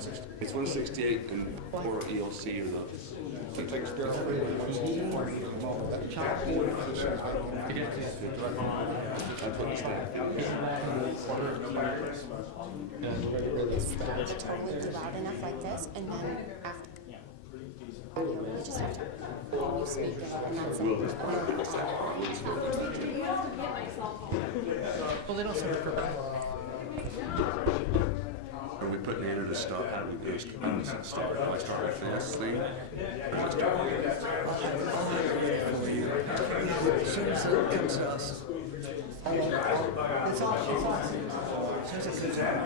168. It's 168 and 4 ELC or the. It takes care of 164. That's what the staff. It's totally loud enough like this, and then after, you just have to, you speak it, and that's it. Well, they don't sort of provide. Are we putting in to stop? How do we do start? Do I start with this thing? Or do I start with As soon as it comes to us. It's all. As soon as it comes out.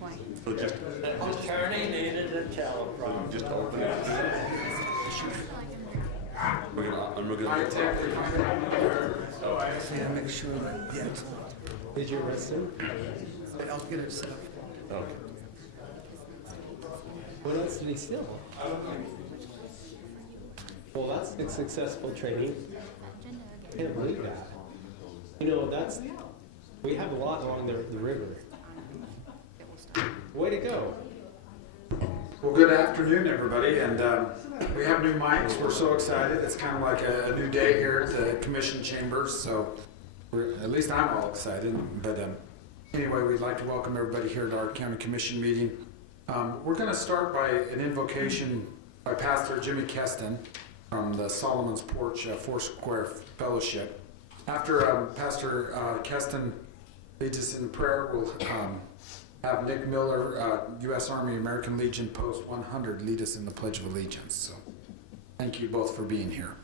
Why? So just Attorney needed a teleprompter. just open it. I'm looking at the Yeah, make sure that, yeah. Did you arrest him? I'll get it set up. Okay. What else did he steal? Well, that's a successful training. I can't believe that. You know, we have a lot along the river. Way to go. Well, good afternoon, everybody, and we have new mics. We're so excited. It's kind of like a new day here at the Commission Chambers, so at least I'm all excited. But anyway, we'd like to welcome everybody here at our County Commission meeting. We're going to start by an invocation by Pastor Jimmy Keston from the Solomon's Porch Foursquare Fellowship. After Pastor Keston leads us in prayer, we'll have Nick Miller, U.S. Army American Legion Post 100, lead us in the Pledge of Allegiance. So thank you both for being here.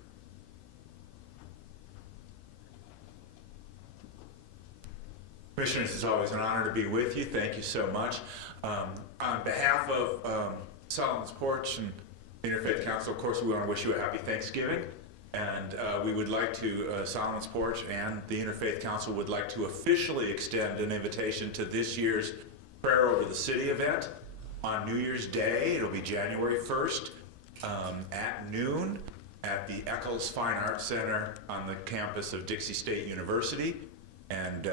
Commissioners, it's always an honor to be with you. Thank you so much. On behalf of Solomon's Porch and the Interfaith Council, of course, we want to wish you a happy Thanksgiving. And we would like to, Solomon's Porch and the Interfaith Council would like to officially extend an invitation to this year's Prayer Over the City event on New Year's Day. It'll be January 1st at noon at the Eccles Fine Arts Center on the campus of Dixie State University. And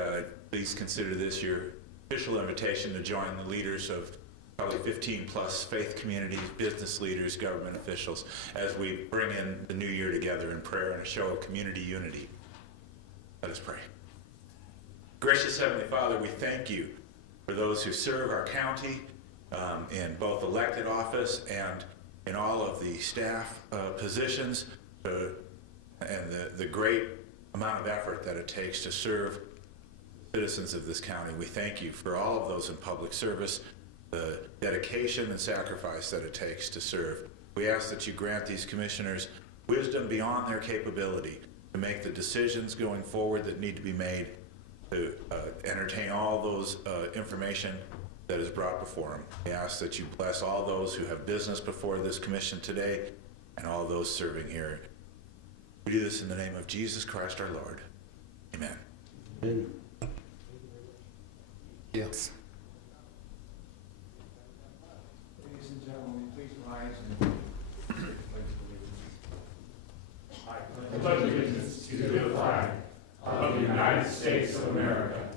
please consider this your official invitation to join the leaders of probably 15 plus faith communities, business leaders, government officials, as we bring in the new year together in prayer and a show of community unity. Let us pray. Gracious Heavenly Father, we thank you for those who serve our county in both elected office and in all of the staff positions, and the great amount of effort that it takes to serve citizens of this county. We thank you for all of those in public service, the dedication and sacrifice that it takes to serve. We ask that you grant these commissioners wisdom beyond their capability to make the decisions going forward that need to be made, to entertain all those information that is brought before them. We ask that you bless all those who have business before this commission today and all those serving here. We do this in the name of Jesus Christ our Lord. Amen. Amen. Yes. Ladies and gentlemen, please rise and I pledge allegiance to the flag of the United States of America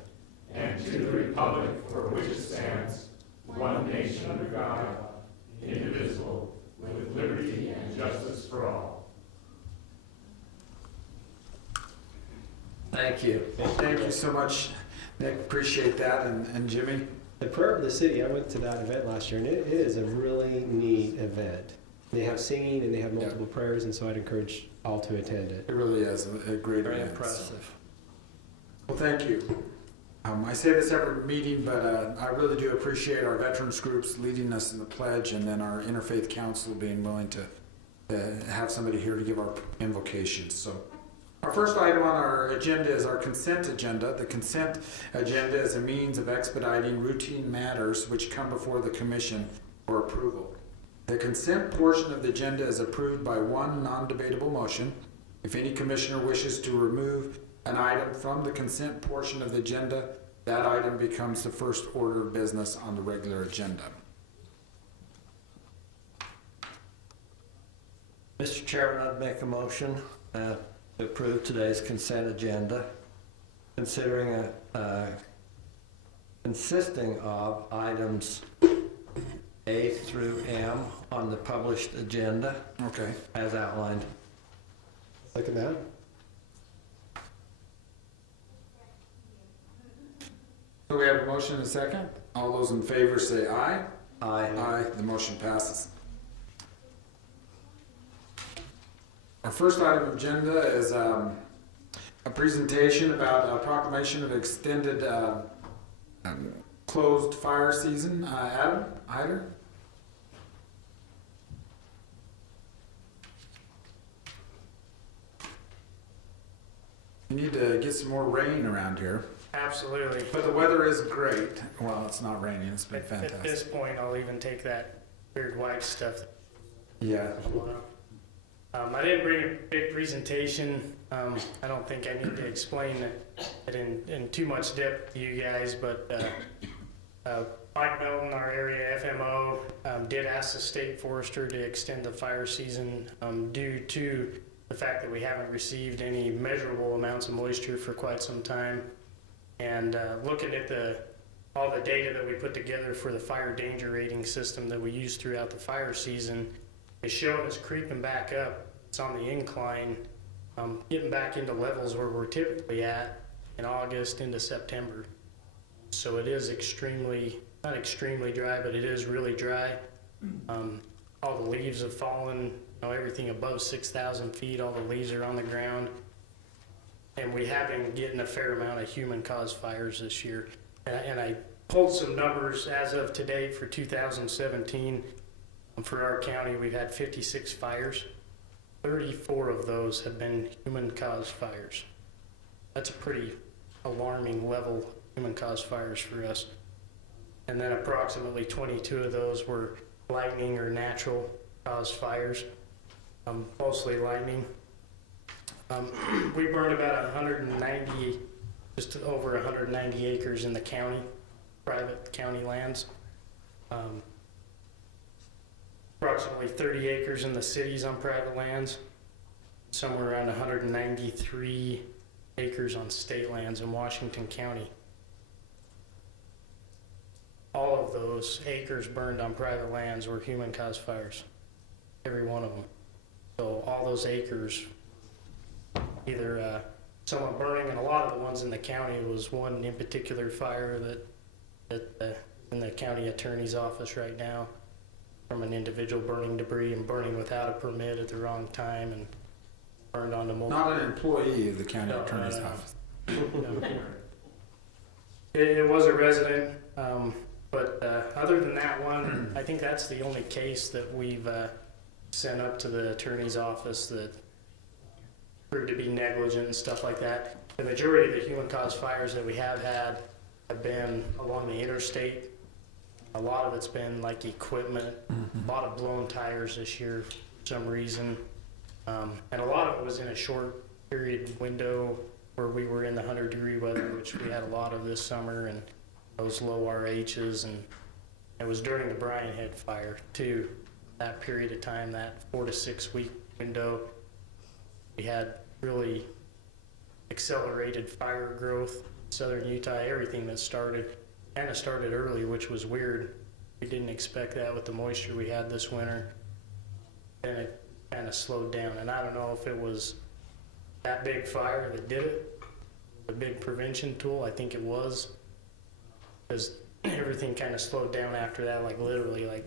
and to the republic for which it stands, one nation under God, indivisible, with liberty and justice for all. Thank you. Thank you so much, Nick. Appreciate that. And Jimmy? The Prayer of the City, I went to that event last year, and it is a really neat event. They have singing and they have multiple prayers, and so I'd encourage all to attend it. It really is a great Very event. impressive. Well, thank you. I say this every meeting, but I really do appreciate our veterans groups leading us in the pledge, and then our Interfaith Council being willing to have somebody here to give our invocations. So our first item on our agenda is our consent agenda. The consent agenda is a means of expediting routine matters which come before the commission for approval. The consent portion of the agenda is approved by one non-debatable motion. If any commissioner wishes to remove an item from the consent portion of the agenda, that item becomes the first order of business on the regular agenda. Mr. Chairman, I'd make a motion to approve today's consent agenda, considering consisting of items A through M on the published agenda Okay. as outlined. Second that. So we have a motion and a second. All those in favor say aye. Aye. Aye, the motion passes. Our first item of agenda is a presentation about a proclamation of extended closed fire season. Adam Hyder? We need to get some more rain around here, Absolutely. but the weather is great. Well, it's not raining, it's been At fantastic. this point, I'll even take that weird white stuff. Yeah. I didn't bring a big presentation. I don't think I need to explain it in too much depth to you guys, but Mike Melton, our area FMO, did ask the state forester to extend the fire season due to the fact that we haven't received any measurable amounts of moisture for quite some time. And looking at all the data that we put together for the fire danger rating system that we use throughout the fire season, is showing us creeping back up. It's on the incline, getting back into levels where we're typically at in August into September. So it is not extremely dry, but it is really dry. All the leaves have fallen, everything above 6,000 feet, all the leaves are on the ground. And we have been getting a fair amount of human-caused fires this year. And I pulled some numbers as of today for 2017. For our county, we've had 56 fires. 34 of those have been human-caused fires. That's a pretty alarming level of human-caused fires for us. And then approximately 22 of those were lightning or natural caused fires, mostly lightning. We burned about 190, just over 190 acres in the county, private county lands. Approximately 30 acres in the cities on private lands, somewhere around 193 acres on state lands in Washington County. All of those acres burned on private lands were human-caused fires, every one of them. So all those acres, either someone burning, and a lot of the ones in the county was one in particular fire that in the county attorney's office right now, from an individual burning debris and burning without a permit at the wrong time and burned onto multiple. Not an employee of the county No, attorney's no. office. It was a resident, but other than that one, I think that's the only case that we've sent up to the attorney's office that proved to be negligent and stuff like that. The majority of the human-caused fires that we have had have been along the interstate. A lot of it's been like equipment, a lot of blown tires this year for some reason. And a lot of it was in a short period window where we were in the 100-degree weather, which we had a lot of this summer, and those low RHs. And it was during the Bryan Head fire too, that period of time, that 4 to 6 week window. We had really accelerated fire growth in southern Utah, everything that started early, which was weird. We didn't expect that with the moisture we had this winter. And it kind of slowed down. And I don't know if it was that big fire that did it, the big prevention tool. I think it was, because everything kind of slowed down after that, like literally, like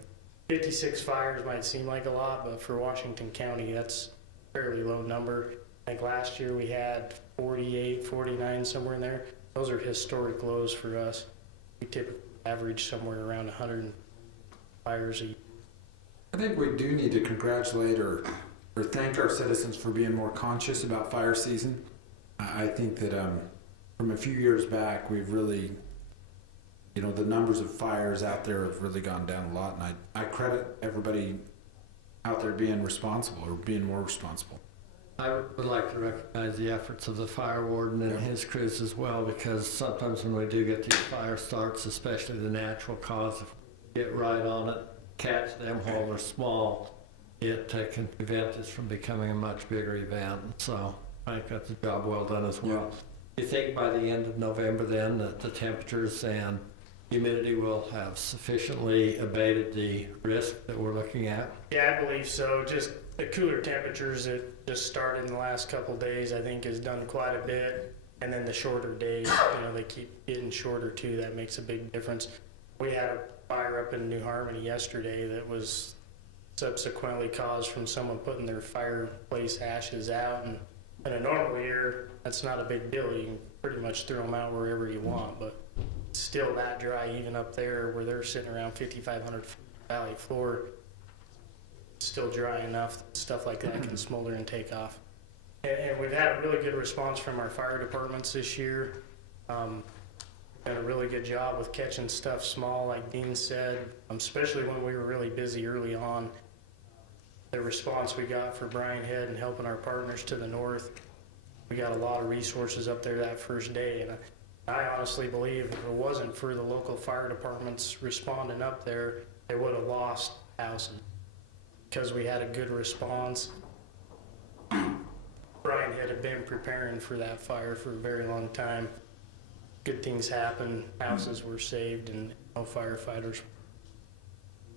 56 fires might seem like a lot, but for Washington County, that's a fairly low number. I think last year we had 48, 49, somewhere in there. Those are historic lows for us. We typically average somewhere around 100 fires a year. I think we do need to congratulate or thank our citizens for being more conscious about fire season. I think that from a few years back, we've really, the numbers of fires out there have really gone down a lot, and I credit everybody out there being responsible or being more responsible. I would like to recognize the efforts of the fire warden and his crews as well, because sometimes when we do get these fire starts, especially the natural cause, if we get right on it, catch them while they're small, it can prevent this from becoming a much bigger event. So I think that's a job well done as well. You think by the end of November then that the temperatures and humidity will have sufficiently abated the risk that we're looking at? Yeah, I believe so. Just the cooler temperatures that just started in the last couple of days, I think, has done quite a bit. And then the shorter days, they keep getting shorter too. That makes a big difference. We had a fire up in New Harmony yesterday that was subsequently caused from someone putting their fireplace ashes out. And in a normal year, that's not a big deal. You can pretty much throw them out wherever you want, but it's still that dry, even up there where they're sitting around 5,500 valley floor. It's still dry enough that stuff like that can smolder and take off. And we've had a really good response from our fire departments this year. Done a really good job with catching stuff small, like Dean said, especially when we were really busy early on. The response we got for Brian Head and helping our partners to the north, we got a lot of resources up there that first day. And I honestly believe if it wasn't for the local fire departments responding up there, they would have lost houses because we had a good response. Brian had been preparing for that fire for a very long time. Good things happened, houses were saved, and no firefighters.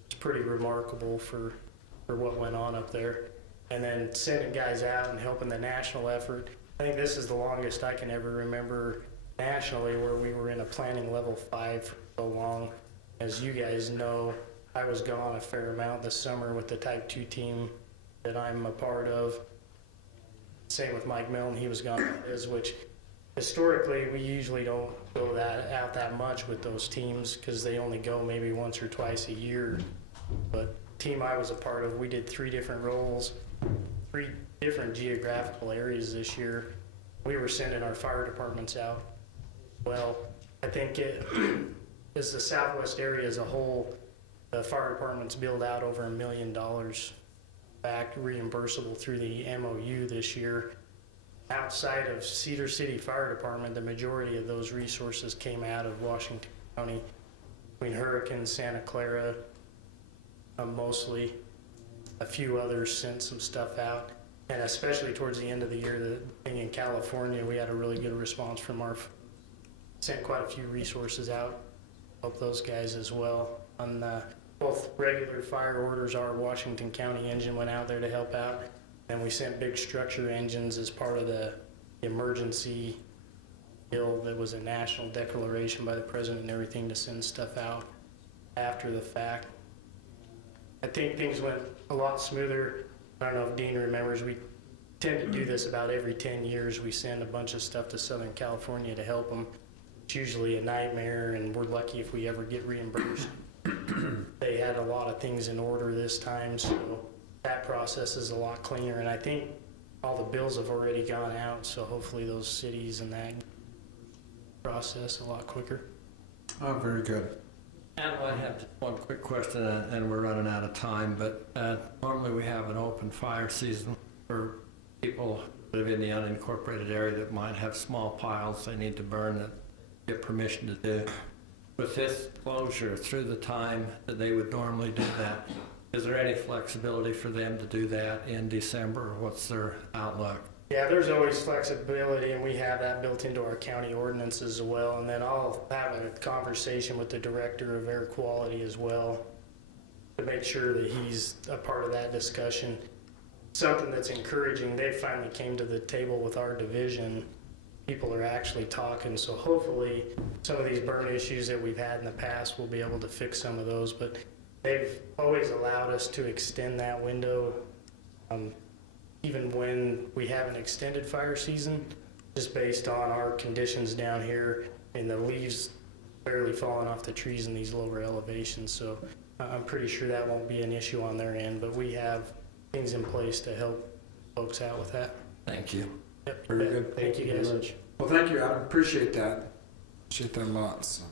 It's pretty remarkable for what went on up there. And then sending guys out and helping the national effort. I think this is the longest I can ever remember nationally where we were in a planning level 5 for so long. As you guys know, I was gone a fair amount this summer with the Type 2 team that I'm a part of. Same with Mike Milne, he was gone with his, which historically we usually don't go out that much with those teams because they only go maybe once or twice a year. But the team I was a part of, we did 3 different roles, 3 different geographical areas this year. We were sending our fire departments out. Well, I think as the Southwest area as a whole, the fire departments billed out over $1 million back reimbursable through the MOU this year. Outside of Cedar City Fire Department, the majority of those resources came out of Washington County, between Hurricane, Santa Clara, mostly. A few others sent some stuff out, and especially towards the end of the year, the thing in California, we had a really good response from sent quite a few resources out, help those guys as well. On both regular fire orders, our Washington County engine went out there to help out, and we sent big structure engines as part of the emergency bill that was a national declaration by the president and everything to send stuff out after the fact. I think things went a lot smoother. I don't know if Dean remembers, we tend to do this about every 10 years. We send a bunch of stuff to Southern California to help them. It's usually a nightmare, and we're lucky if we ever get reimbursed. They had a lot of things in order this time, so that process is a lot cleaner. And I think all the bills have already gone out, so hopefully those cities and that process a lot quicker. Oh, very good. And I have just one quick question, and we're running out of time, but normally we have an open fire season for people who live in the unincorporated area that might have small piles they need to burn that get permission to do. With this closure through the time that they would normally do that, is there any flexibility for them to do that in December, or what's their outlook? Yeah, there's always flexibility, and we have that built into our county ordinance as well. And then I'll have a conversation with the director of air quality as well to make sure that he's a part of that discussion. Something that's encouraging, they finally came to the table with our division. People are actually talking, so hopefully some of these burn issues that we've had in the past, we'll be able to fix some of those. But they've always allowed us to extend that window. Even when we have an extended fire season, just based on our conditions down here and the leaves barely falling off the trees in these lower elevations. So I'm pretty sure that won't be an issue on their end, but we have things in place to help folks out with that. Thank you. Yep. Very good. Thank you guys. Well, thank you, Adam. Appreciate that. Appreciate that a lot. So.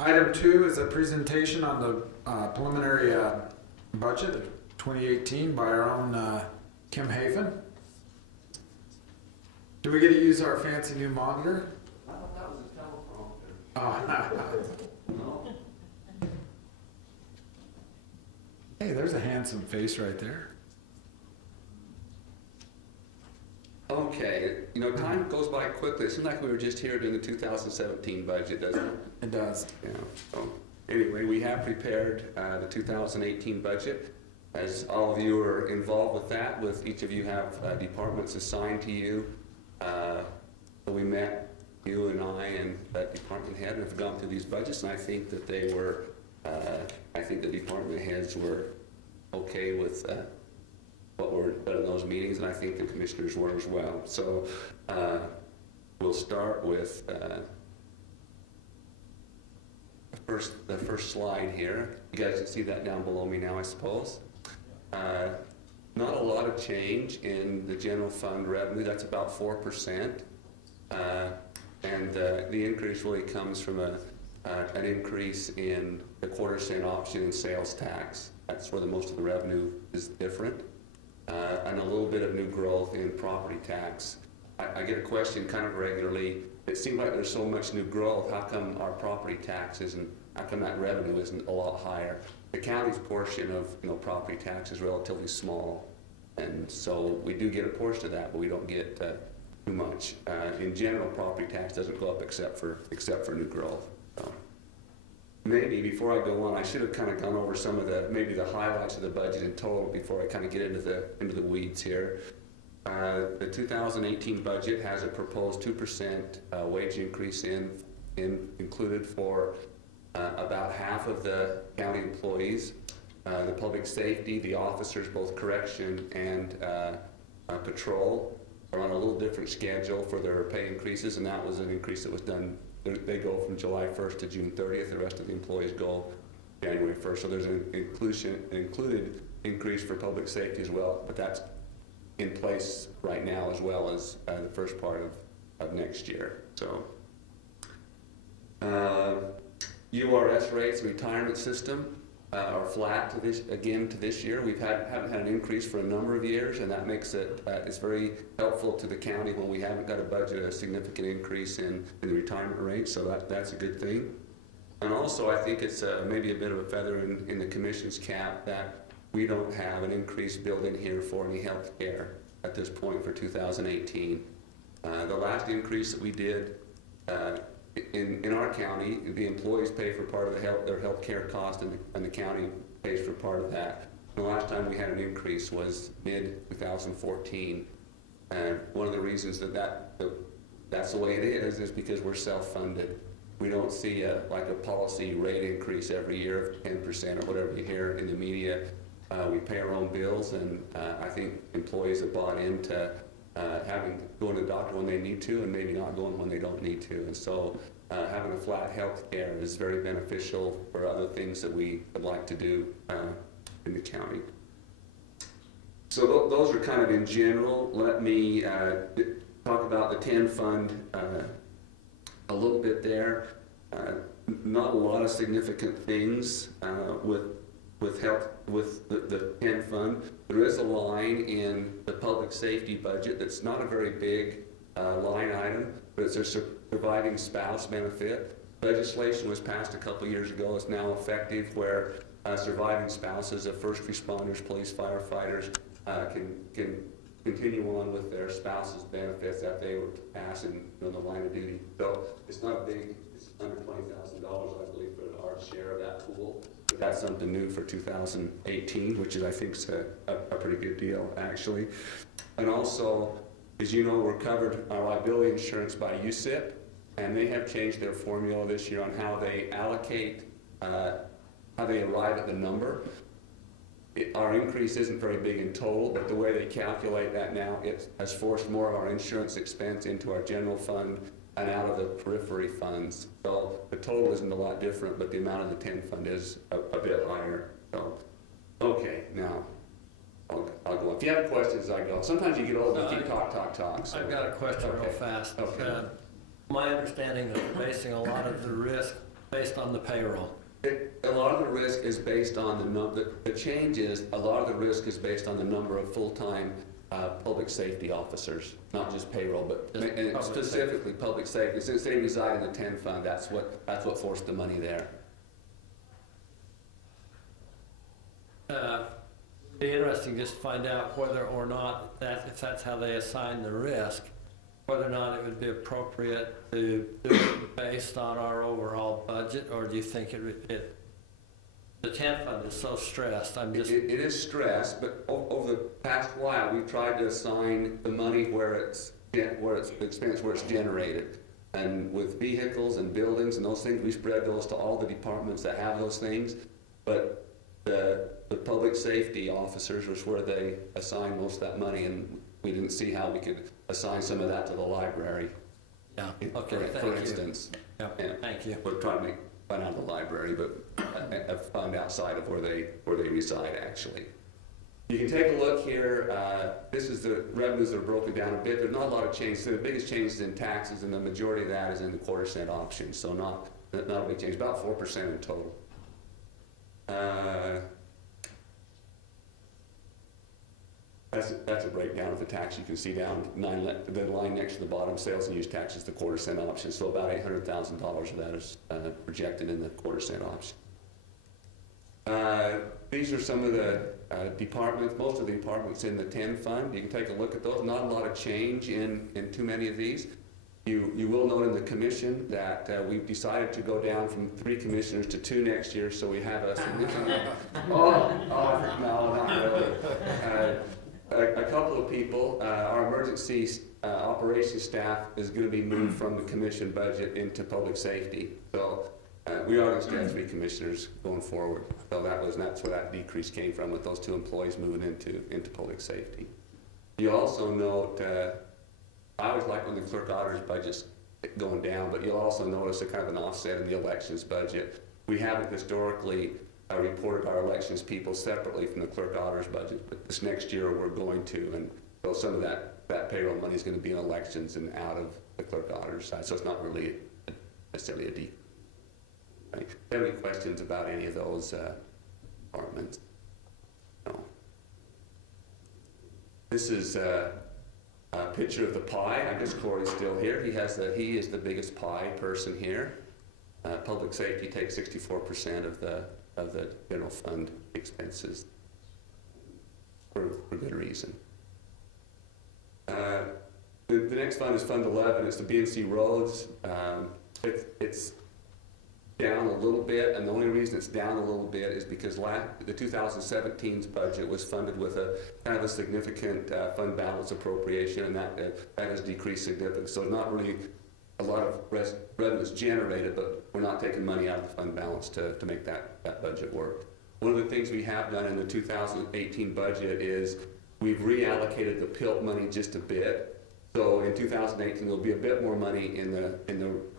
Item 2 is a presentation on the preliminary budget of 2018 by our own Kim Haven. Do we get to use our fancy new monitor? I thought that was a teleprompter. Oh. Hey, there's a handsome face right there. Okay, you know, time goes by quickly. It seems like we were just here doing the 2017 budget, doesn't it? It does. Yeah, so, anyway, we have prepared the 2018 budget. As all of you are involved with that, with each of you have departments assigned to you. So we met, you and I and that department head have gone through these budgets, and I think that they were, I think the department heads were okay with what were done in those meetings, and I think the commissioners were as well. So we'll start with the first slide here. You guys can see that down below me now, I suppose. Not a lot of change in the general fund revenue. That's about 4%. And the increase really comes from an increase in the quarter-cent option and sales tax. That's where the most of the revenue is different. And a little bit of new growth in property tax. I get a question kind of regularly. It seems like there's so much new growth. How come our property tax isn't, how come that revenue isn't a lot higher? The county's portion of property tax is relatively small. And so we do get a portion of that, but we don't get too much. In general, property tax doesn't go up except for new growth. So maybe before I go on, I should have kind of gone over some of maybe the highlights of the budget in total before I kind of get into the weeds here. The 2018 budget has a proposed 2% wage increase included for about half of the county employees. The public safety, the officers, both correction and patrol, are on a little different schedule for their pay increases, and that was an increase that was done. They go from July 1st to June 30th. The rest of the employees go January 1st. So there's an included increase for public safety as well, but that's in place right now as well as the first part of next year. So URS rates, retirement system, are flat to this year. We haven't had an increase for a number of years, and that makes it it's very helpful to the county when we haven't got a budget a significant increase in the retirement rate. So that's a good thing. And also, I think it's maybe a bit of a feather in the commission's cap that we don't have an increase built in here for any health care at this point for 2018. The last increase that we did in our county, the employees pay for part of their health care cost, and the county pays for part of that. The last time we had an increase was mid-2014. And one of the reasons that's the way it is because we're self-funded. We don't see a policy rate increase every year of 10% or whatever you hear in the media. We pay our own bills, and I think employees have bought into going to the doctor when they need to and maybe not going when they don't need to. And so having a flat health care is very beneficial for other things that we would like to do in the county. So those are kind of in general. Let me talk about the 10 fund a little bit there. Not a lot of significant things with the 10 fund. There is a line in the public safety budget that's not a very big line item, but it's a surviving spouse benefit. Legislation was passed a couple years ago. It's now effective where surviving spouses of first responders, police, firefighters can continue on with their spouse's benefits that they were passing in the line of duty. So it's not big. It's under $20,000, I believe, for our share of that pool. But that's something new for 2018, which is, I think, is a pretty good deal, actually. And also, as you know, we're covered our liability insurance by USIP, and they have changed their formula this year on how they allocate, how they arrive at the number. Our increase isn't very big in total, but the way they calculate that now, it has forced more of our insurance expense into our general fund and out of the periphery funds. So the total isn't a lot different, but the amount of the 10 fund is a bit higher. So, okay, now I'll go. If you have questions, I go. Sometimes you get old and you keep talk. So. I've got a question real fast. Okay. My understanding is basing a lot of the risk based on the payroll. A lot of the risk is based on the number. The change is a lot of the risk is based on the number of full-time public safety officers, not just payroll, but and specifically public safety. Since they reside in the 10 fund, that's what forced the money there. be interesting just to find out whether or not that, if that's how they assign the risk, whether or not it would be appropriate to do it based on our overall budget, or do you think the TANF fund is so stressed? I'm just. It is stressed, but over the past while, we've tried to assign the money where it's the expense where it's generated. And with vehicles and buildings and those things, we spread those to all the departments that have those things. But the public safety officers was where they assign most of that money, and we didn't see how we could assign some of that to the library. Yeah, okay, For thank you. instance. Yeah, Yeah. thank you. We're trying to make fun out of the library, but a fund outside of where they reside, actually. You can take a look here. This is the revenues that are broken down a bit. There's not a lot of change. So the biggest change is in taxes, and the majority of that is in the quarter-cent option. So not a big change, about 4% in total. That's a breakdown of the tax. You can see down the line next to the bottom, sales and use tax is the quarter-cent option. So about $800,000 of that is projected in the quarter-cent option. These are some of the departments, most of the departments in the 10 fund. You can take a look at those. Not a lot of change in too many of these. You will note in the commission that we've decided to go down from 3 commissioners to 2 next year, so we have a significant. No, not really. A couple of people, our emergency operations staff is going to be moved from the commission budget into public safety. So we are going to stay at 3 commissioners going forward. So that's where that decrease came from, with those 2 employees moving into public safety. You also note, I always like when the clerk auditor's budget's going down, but you'll also notice a kind of an offset in the elections budget. We haven't historically reported our elections people separately from the clerk auditor's budget, but this next year we're going to, and so some of that payroll money is going to be in elections and out of the clerk auditor's side, so it's not really necessarily a decrease. Right. Do you have any questions about any of those departments? No. This is a picture of the pie. I guess Corey's still here. He is the biggest pie person here. Public safety takes 64% of the general fund expenses for good reason. The next fund is Fund 11. It's the BNC Roads. It's down a little bit, and the only reason it's down a little bit is because the 2017's budget was funded with a kind of a significant fund balance appropriation, and that has decreased significantly. So not really a lot of revenues generated, but we're not taking money out of the fund balance to make that budget work. One of the things we have done in the 2018 budget is we've reallocated the PILT money just a bit. So in 2018, there'll be a bit more money in the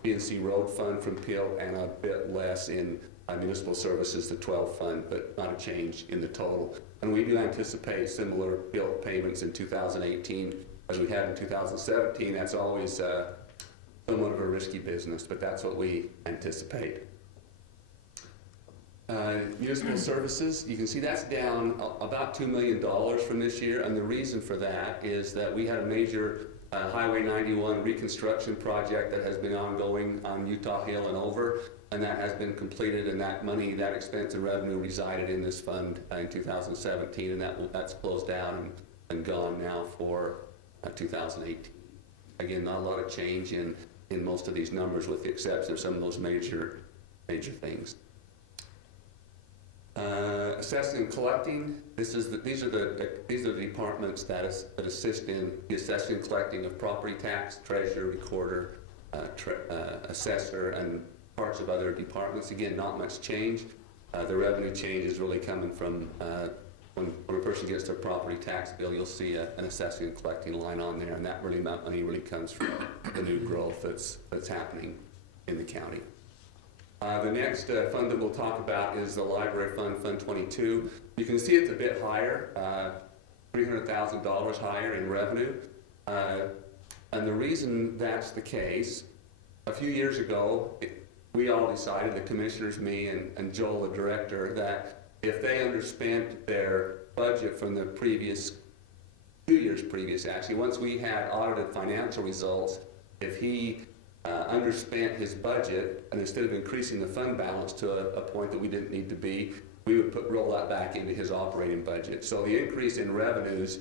BNC Road Fund from PILT and a bit less in Municipal Services, the 12 fund, but not a change in the total. And we do anticipate similar PILT payments in 2018 as we had in 2017. That's always somewhat of a risky business, but that's what we anticipate. Municipal Services, you can see that's down about $2 million from this year, and the reason for that is that we had a major Highway 91 reconstruction project that has been ongoing on Utah Hill and over, and that has been completed, and that money, that expense and revenue resided in this fund in 2017, and that's closed down and gone now for 2018. Again, not a lot of change in most of these numbers, with the exception of some of those major things. Assessing and collecting. These are the departments that assist in the assessing and collecting of property tax, treasurer, recorder, assessor, and parts of other departments. Again, not much change. The revenue change is really coming from when a person gets their property tax bill, you'll see an assessing and collecting line on there, and that money really comes from the new growth that's happening in the county. The next fund that we'll talk about is the Library Fund, Fund 22. You can see it's a bit higher, $300,000 higher in revenue. And the reason that's the case, a few years ago, we all decided, the commissioners, me and Joel, the director, that if they underspent their budget from the previous, 2 years previous actually, once we had audited financial results, if he underspent his budget, and instead of increasing the fund balance to a point that we didn't need to be, we would put roll that back into his operating budget. So the increase in revenues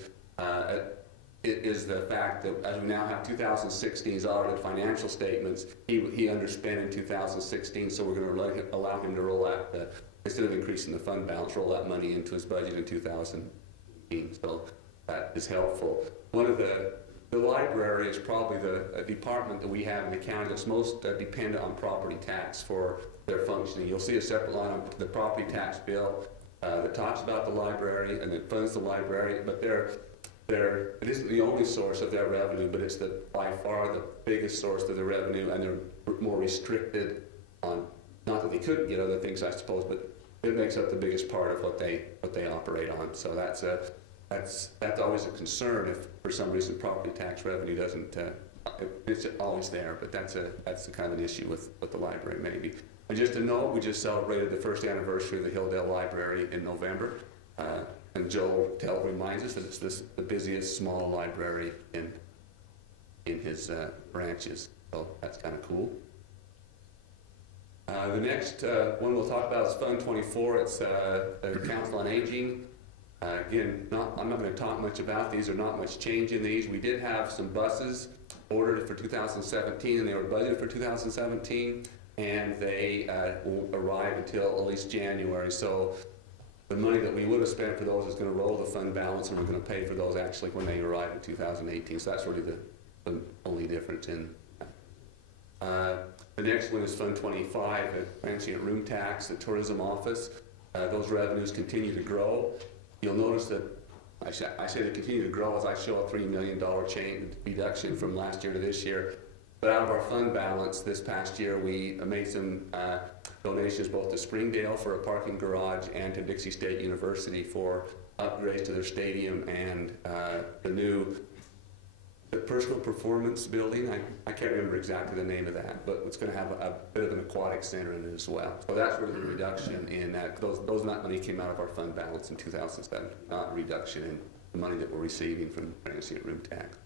is the fact that as we now have 2016's audited financial statements, he underspent in 2016, so we're going to allow him to roll that, instead of increasing the fund balance, roll that money into his budget in 2018. So that is helpful. One of the library is probably the department that we have in the county that's most dependent on property tax for their functioning. You'll see a separate line on the property tax bill that talks about the library and that funds the library, but it isn't the only source of their revenue, but it's by far the biggest source of the revenue, and they're more restricted on, not that they couldn't get other things, I suppose, but it makes up the biggest part of what they operate on. So that's always a concern if for some reason property tax revenue doesn't, it's always there, but that's the kind of an issue with the library maybe. And just to note, we just celebrated the first anniversary of the Hilldale Library in November. And Joe reminds us that it's the busiest small library in his branches. So that's kind of cool. The next one we'll talk about is Fund 24. It's the Council on Aging. Again, I'm not going to talk much about these. There's not much change in these. We did have some buses ordered for 2017, and they were budgeted for 2017, and they won't arrive until at least January. So the money that we would have spent for those is going to roll the fund balance, and we're going to pay for those actually when they arrive in 2018. So that's really the only difference in the next one is Fund 25, the transient room tax, the tourism office. Those revenues continue to grow. You'll notice that I say they continue to grow as I show a $3 million change reduction from last year to this year. But out of our fund balance this past year, we made some donations both to Springdale for a parking garage and to Dixie State University for upgrades to their stadium and the personal performance building. I can't remember exactly the name of that, but it's going to have a bit of an aquatic center in it as well. So that's really the reduction in that. Those money came out of our fund balance in 2007, not a reduction in the money that we're receiving from transient room tax.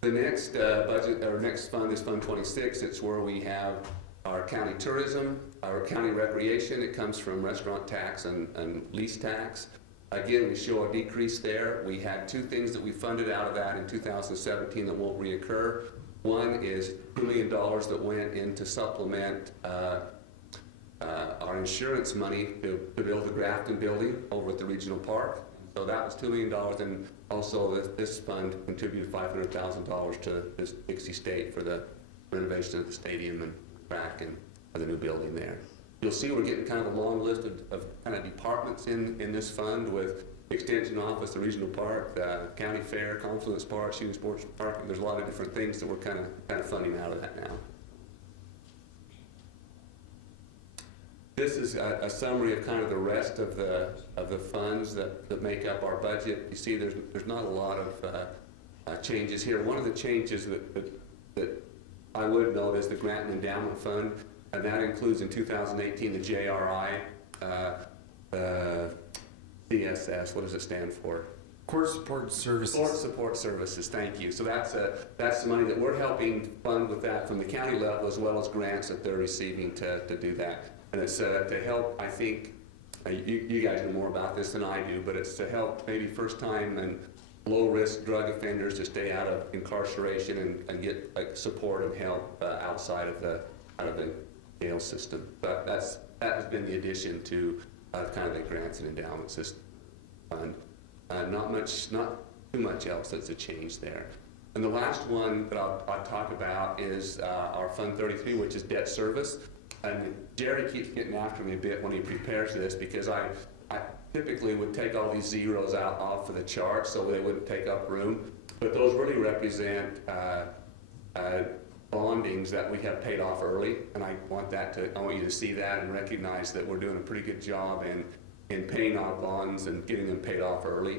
The next next fund is Fund 26. It's where we have our county tourism, our county recreation. It comes from restaurant tax and lease tax. Again, we show a decrease there. We had two things that we funded out of that in 2017 that won't reoccur. One is $2 million that went in to supplement our insurance money to build the Grafton building over at the regional park. So that was $2 million, and also this fund contributed $500,000 to this Dixie State for the renovation of the stadium and track and the new building there. You'll see we're getting kind of a long list of kind of departments in this fund with Extension Office, the Regional Park, the County Fair, Confluence Park, Shooting Sports Park. There's a lot of different things that we're kind of funding out of that now. This is a summary of kind of the rest of the funds that make up our budget. You see there's not a lot of changes here. One of the changes that I would note is the Grant and Endowment Fund. And that includes in 2018 the JRI, CSS. What does it stand for? Court Support Services. Court Support Services. Thank you. So that's the money that we're helping fund with that from the county level, as well as grants that they're receiving to do that. And it's to help. I think you guys know more about this than I do, but it's to help maybe first-time and low-risk drug offenders to stay out of incarceration and get support and help outside of the jail system. But that has been the addition to kind of the grants and endowment system fund. Not too much else that's a change there. And the last one that I'll talk about is our Fund 33, which is debt service. And Jerry keeps getting after me a bit when he prepares this, because I typically would take all these zeros off of the chart so they wouldn't take up room. But those really represent bondings that we have paid off early, and I want you to see that and recognize that we're doing a pretty good job in paying our bonds and getting them paid off early.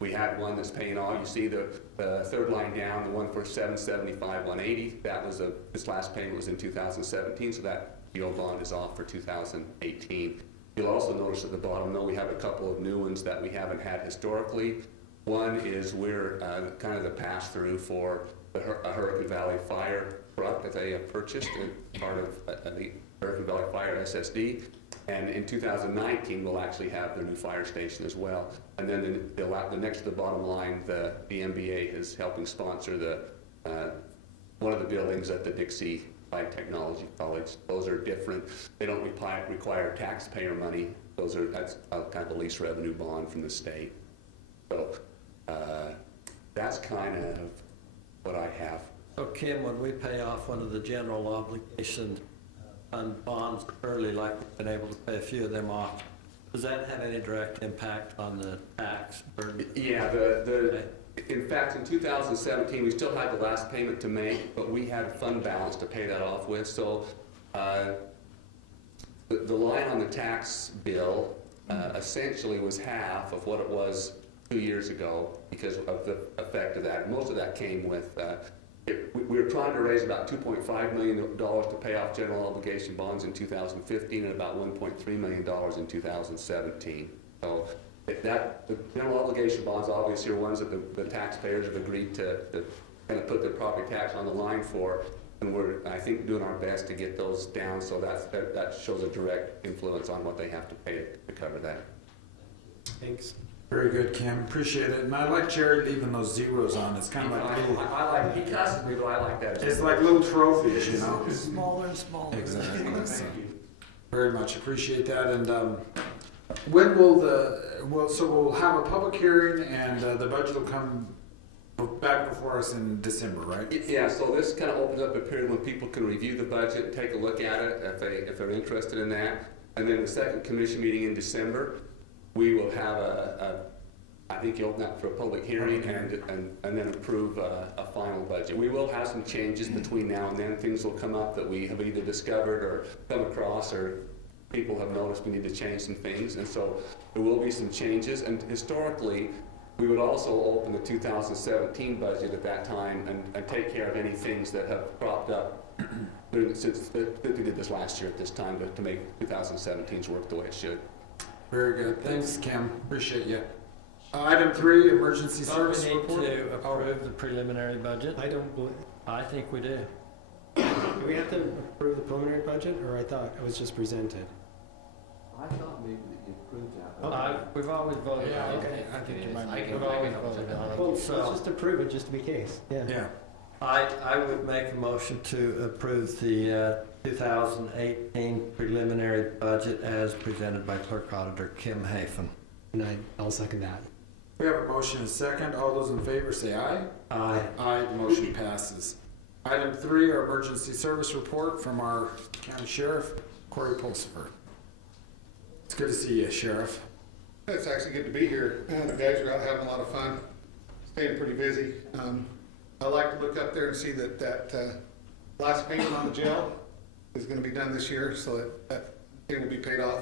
We had one that's paying off. You see the third line down, the one for $775,180. That was this last payment was in 2017, so that GO bond is off for 2018. You'll also notice at the bottom, though, we have a couple of new ones that we haven't had historically. One is we're kind of the pass-through for a Hurricane Valley Fire truck that they have purchased as part of the Hurricane Valley Fire SSD. And in 2019, we'll actually have their new fire station as well. And then the next to the bottom line, the MBA is helping sponsor one of the buildings at the Dixie Applied Technology College. Those are different. They don't require taxpayer money. That's kind of a lease revenue bond from the state. So that's kind of what I have. So Kim, when we pay off one of the general obligation fund bonds early, like we've been able to pay a few of them off, does that have any direct impact on the tax burden? Yeah, in fact, in 2017, we still had the last payment to make, but we had a fund balance to pay that off with. So the line on the tax bill essentially was half of what it was 2 years ago because of the effect of that. Most of that came with, we were trying to raise about $2.5 million to pay off general obligation bonds in 2015 and about $1.3 million in 2017. So the general obligation bonds obviously are ones that the taxpayers have agreed to kind of put their property tax on the line for. And we're, I think, doing our best to get those down, so that shows a direct influence on what they have to pay to cover that. Thanks. Very good, Kim. Appreciate it. And I like Jared leaving those zeros on. It's kind of like little, I like, he cusses me, but I like that. it's like little trophies, you know? Smaller and smaller. Exactly. So, very much appreciate that. And when will we'll have a public hearing and the budget will come back before us in December, right? Yeah, so this kind of opens up a period when people can review the budget, take a look at it if they're interested in that. And then the second commission meeting in December, we will have I think you open that for a public hearing and then approve a final budget. We will have some changes between now and then. Things will come up that we have either discovered or come across or people have noticed we need to change some things. And so there will be some changes. And historically, we would also open the 2017 budget at that time and take care of any things that have cropped up since we did this last year at this time to make 2017's work the way it should. Very good. Thanks, Kim. Appreciate you. Item 3, emergency Don't service we need report. to approve the preliminary budget? I don't believe, I think we do. do we have to approve the preliminary budget, or I thought it was just presented? I thought maybe that you approved that. We've always voted on it. okay. I think you might We've always voted on Well, it. let's So just approve it, just to be case, yeah. Yeah. I would make a motion to approve the 2018 preliminary budget as presented by Clerk Auditor Kim Hafen. And I'll second that. We have a motion and a second. All those in favor say aye. Aye. Aye, the motion passes. Item 3, our emergency service report from our county sheriff, Corey Pulsifer. It's good to see you, Sheriff. It's actually good to be here. The guys are out having a lot of fun, staying pretty busy. I like to look up there and see that last payment on the jail is going to be done this year, so that thing will be paid off.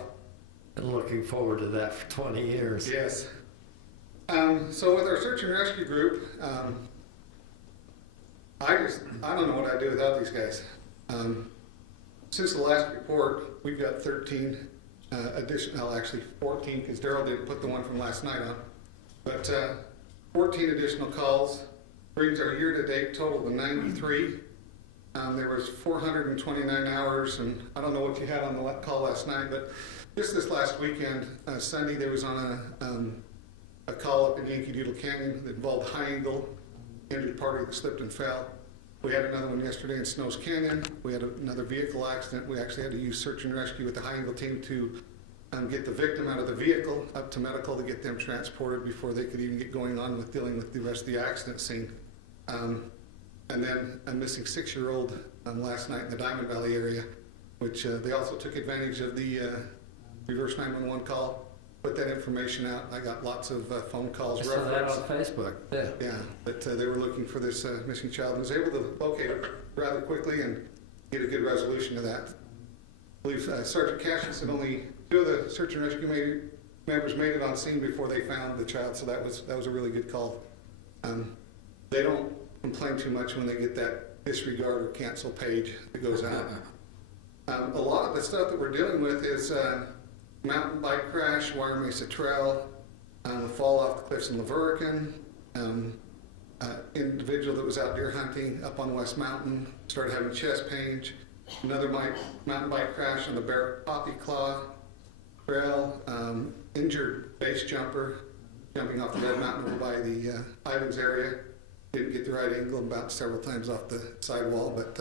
Been looking forward to that for 20 years. Yes. So with our search and rescue group, I don't know what I'd do without these guys. Since the last report, we've got 13 additional, actually 14, because Daryl didn't put the one from last night on. But 14 additional calls brings our year-to-date total to 93. There was 429 hours, and I don't know what you had on the call last night, but just this last weekend, Sunday, there was on a call up in Yankee Doodle Canyon that involved high angle, injured party that slipped and fell. We had another one yesterday in Snows Canyon. We had another vehicle accident. We actually had to use search and rescue with the high angle team to get the victim out of the vehicle up to medical to get them transported before they could even get going on with dealing with the rest of the accident scene. And then a missing 6-year-old last night in the Diamond Valley area, which they also took advantage of the reverse 911 call, put that information out. I got lots of phone calls. I saw that on Facebook. Yeah. Yeah, but they were looking for this missing child and was able to locate it rather quickly and get a good resolution to that. I believe Sergeant Cassius said only 2 of the search and rescue members made it on scene before they found the child, so that was a really good call. They don't complain too much when they get that disregard or cancel page that goes out. A lot of the stuff that we're dealing with is mountain bike crash, Wire Mesa Trail, fall off the cliffs in Laverican, individual that was out deer hunting up on West Mountain, started having chest pains, another mountain bike crash on the Bear Poppy Claw, injured base jumper jumping off the Red Mountain over by the Ivans area. Didn't get the right angle and bounced several times off the sidewall, but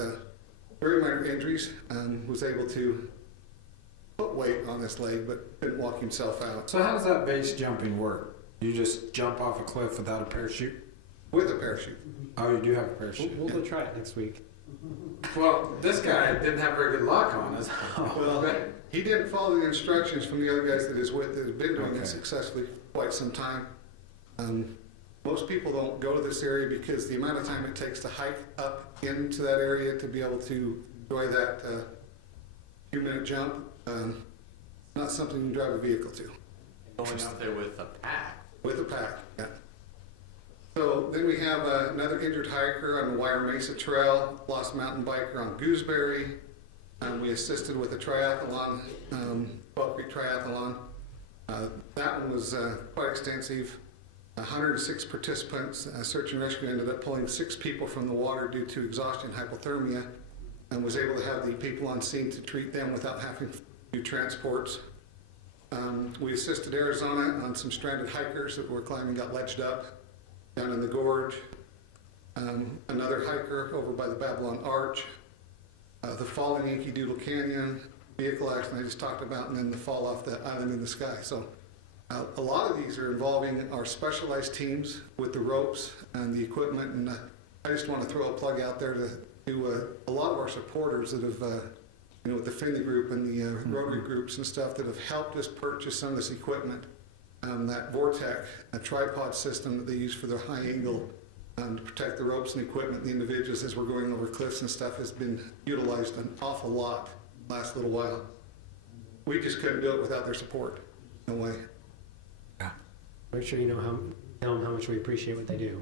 very minor injuries. Was able to put weight on this leg, but couldn't walk himself out. So how does that base jumping work? You just jump off a cliff without a parachute? With a parachute. Oh, you do have a parachute. We'll go try it next week. Well, this guy didn't have very good luck on us. Well, he didn't follow the instructions from the other guys that is with, that have been doing Okay. this successfully for quite some time. Most people don't go to this area because the amount of time it takes to hike up into that area to be able to enjoy that few-minute jump, not something you can drive a vehicle to. Going out there with a pack. With a pack, yeah. So then we have another injured hiker on the Wire Mesa Trail, lost mountain biker on Gooseberry. We assisted with a triathlon, Bulk Creek Triathlon. That one was quite extensive. 106 participants. Search and rescue ended up pulling 6 people from the water due to exhaustion, hypothermia, and was able to have the people on scene to treat them without having to do transports. We assisted Arizona on some stranded hikers that were climbing, got ledged up down in the gorge. Another hiker over by the Babylon Arch. The fall in Yankee Doodle Canyon, vehicle accident I just talked about, and then the fall off the island in the sky. So a lot of these are involving our specialized teams with the ropes and the equipment. And I just want to throw a plug out there to a lot of our supporters that have with the Finley group and the Rotary groups and stuff that have helped us purchase some of this equipment. That Vortec, a tripod system that they use for their high angle to protect the ropes and equipment, the individuals as we're going over cliffs and stuff, has been utilized an awful lot the last little while. We just couldn't do it without their support. No way. Yeah. Make sure you tell them how much we appreciate what they do.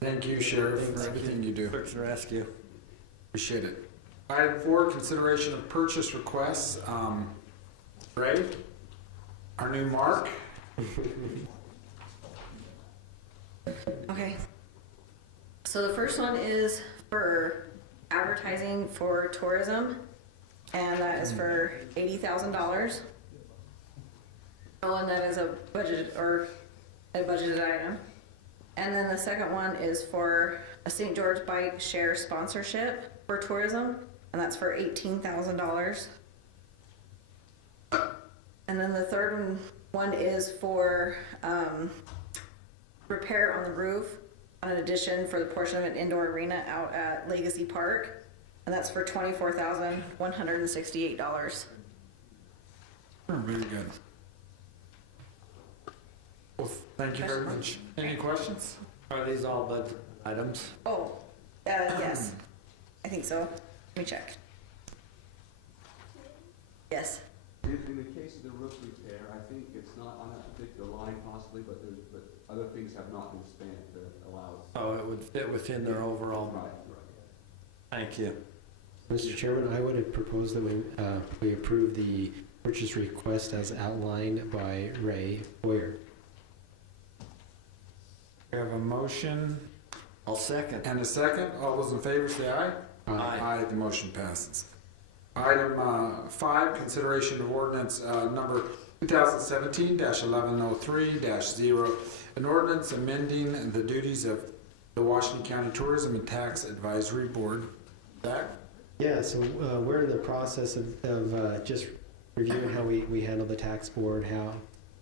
Thank you, Sheriff, for everything you do. Search and rescue. Appreciate it. Item 4, consideration of purchase requests. Ray, our new Mark. Okay. So the first one is for advertising for tourism, and that is for $80,000. And that is a budgeted item. And then the second one is for a St. George Bike Share sponsorship for tourism, and that's for $18,000. And then the third one is for repair on the roof on an addition for the portion of an indoor arena out at Legacy Park, and that's for $24,168. Very good. Well, thank you very much. Any questions? Are these all budget items? Oh, yes, I think so. Let me check. Yes. In the case of the roof repair, I think it's not on that particular line possibly, but other things have not been spent that allows. Oh, it would fit within their overall. Right. Thank you. Mr. Chairman, I would have proposed that we approve the purchase request as outlined by Ray Boyer. We have a motion I'll second. and a second. All those in favor say aye. Aye. The motion passes. Item 5, consideration of ordinance number 2017-1103-0, an ordinance amending the duties of the Washington County Tourism and Tax Advisory Board. Zach? Yeah, so we're in the process of just reviewing how we handle the tax board, how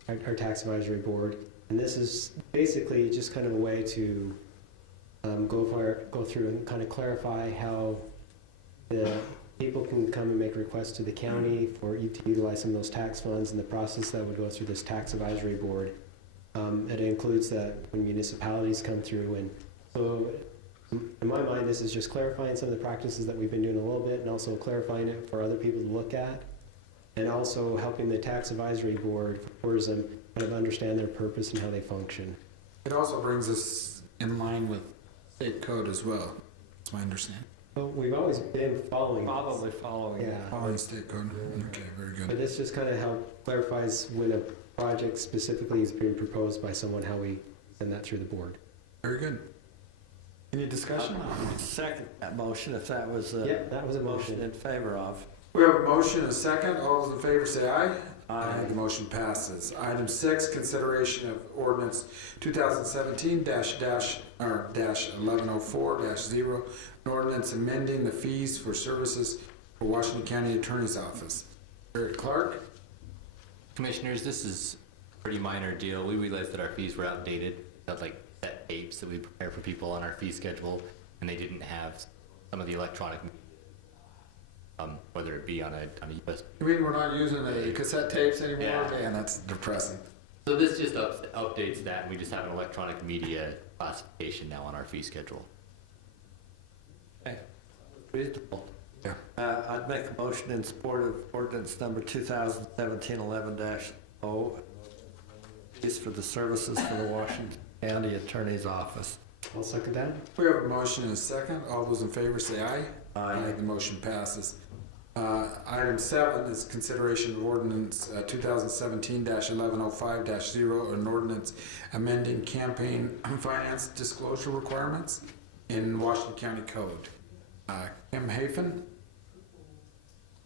our tax advisory board. And this is basically just kind of a way to go through and kind of clarify how the people can come and make requests to the county for you to utilize some of those tax funds, and the process that would go through this tax advisory board. It includes that when municipalities come through, and so in my mind, this is just clarifying some of the practices that we've been doing a little bit, and also clarifying it for other people to look at, and also helping the tax advisory board for tourism kind of understand their purpose and how they function. It also brings us in line with state code as well. That's my understanding. Well, we've always been following. Probably following. Yeah. Following state code. Okay, very But good. this just kind of clarifies when a project specifically is being proposed by someone, how we send that through the board. Very good. Any discussion? Second that motion, if that was Yeah, that was a motion motion. in favor of. We have a motion and a second. All those in favor say aye. Aye. The motion passes. Item 6, consideration of ordinance 2017-1104-0, an ordinance amending the fees for services for Washington County Attorney's Office. Eric Clark? Commissioners, this is a pretty minor deal. We realized that our fees were outdated. We had like set tapes that we prepare for people on our fee schedule, and they didn't have some of the electronic, whether it be on a USB. You mean we're not using the cassette tapes anymore? Yeah. Man, that's depressing. So this just updates that, and we just have an electronic media classification now on our fee schedule. Okay. Reasonable. Yeah. I'd make a motion in support of ordinance number 2017-11-0, fees for the services for the Washington County Attorney's Office. I'll second that. We have a motion and a second. All those in favor say aye. Aye. The motion passes. Item 7 is consideration of ordinance 2017-1105-0, an ordinance amending campaign finance disclosure requirements in Washington County Code. Kim Hafen?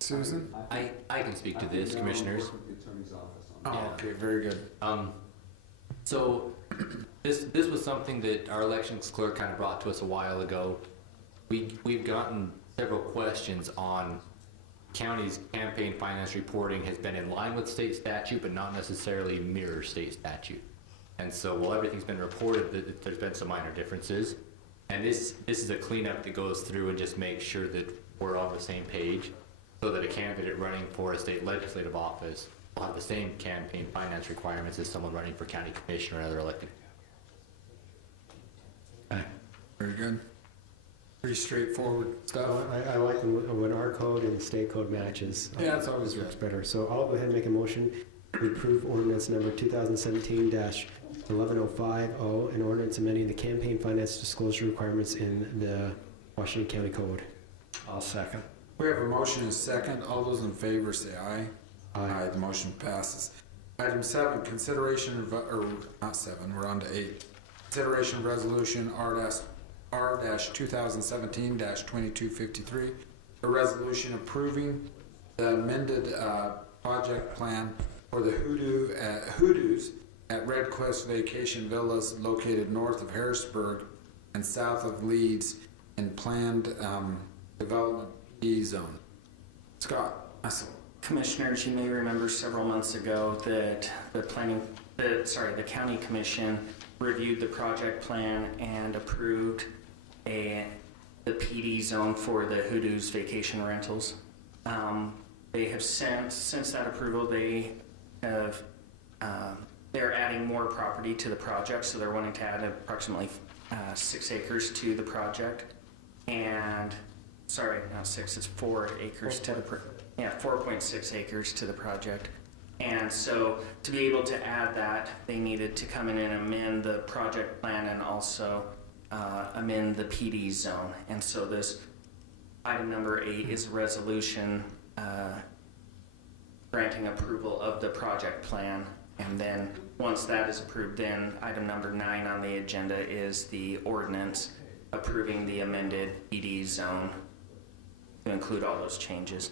Susan? I can speak to this, Commissioners. Work with the attorney's office on Oh, okay, very good. So this was something that our elections clerk kind of brought to us a while ago. We've gotten several questions on county's campaign finance reporting has been in line with state statute, but not necessarily mirror state statute. And so while everything's been reported, there's been some minor differences. And this is a cleanup that goes through and just makes sure that we're on the same page, so that a candidate running for a state legislative office will have the same campaign finance requirements as someone running for county commissioner or other elected. Very good. Pretty straightforward stuff. I like when our code and the state code matches. Yeah, it's always This works good. better. So I'll go ahead and make a motion to approve ordinance number 2017-1105, an ordinance amending the campaign finance disclosure requirements in the Washington County Code. I'll second. We have a motion and a second. All those in favor say aye. Aye. The motion passes. Item 7, consideration of, or not 7, we're on to 8. Consideration of resolution R-2017-2253, a resolution approving the amended project plan for the Hoodoos at Red Cliffs Vacation Villas located north of Harrisburg and south of Leeds in planned development E zone. Scott, Commissioners, you may remember several months ago that the county commission reviewed the project plan and approved the PD zone for the Hoodoos vacation rentals. They have since that approval, they're adding more property to the project, so they're wanting to add approximately 6 acres to the project. And, sorry, not 6, it's 4 acres to the 4.6 acres to the project. And so to be able to add that, they needed to come in and amend the project plan and also amend the PD zone. And so this item number 8 is a resolution granting approval of the project plan. And then once that is approved, then item number 9 on the agenda is the ordinance approving the amended PD zone to include all those changes.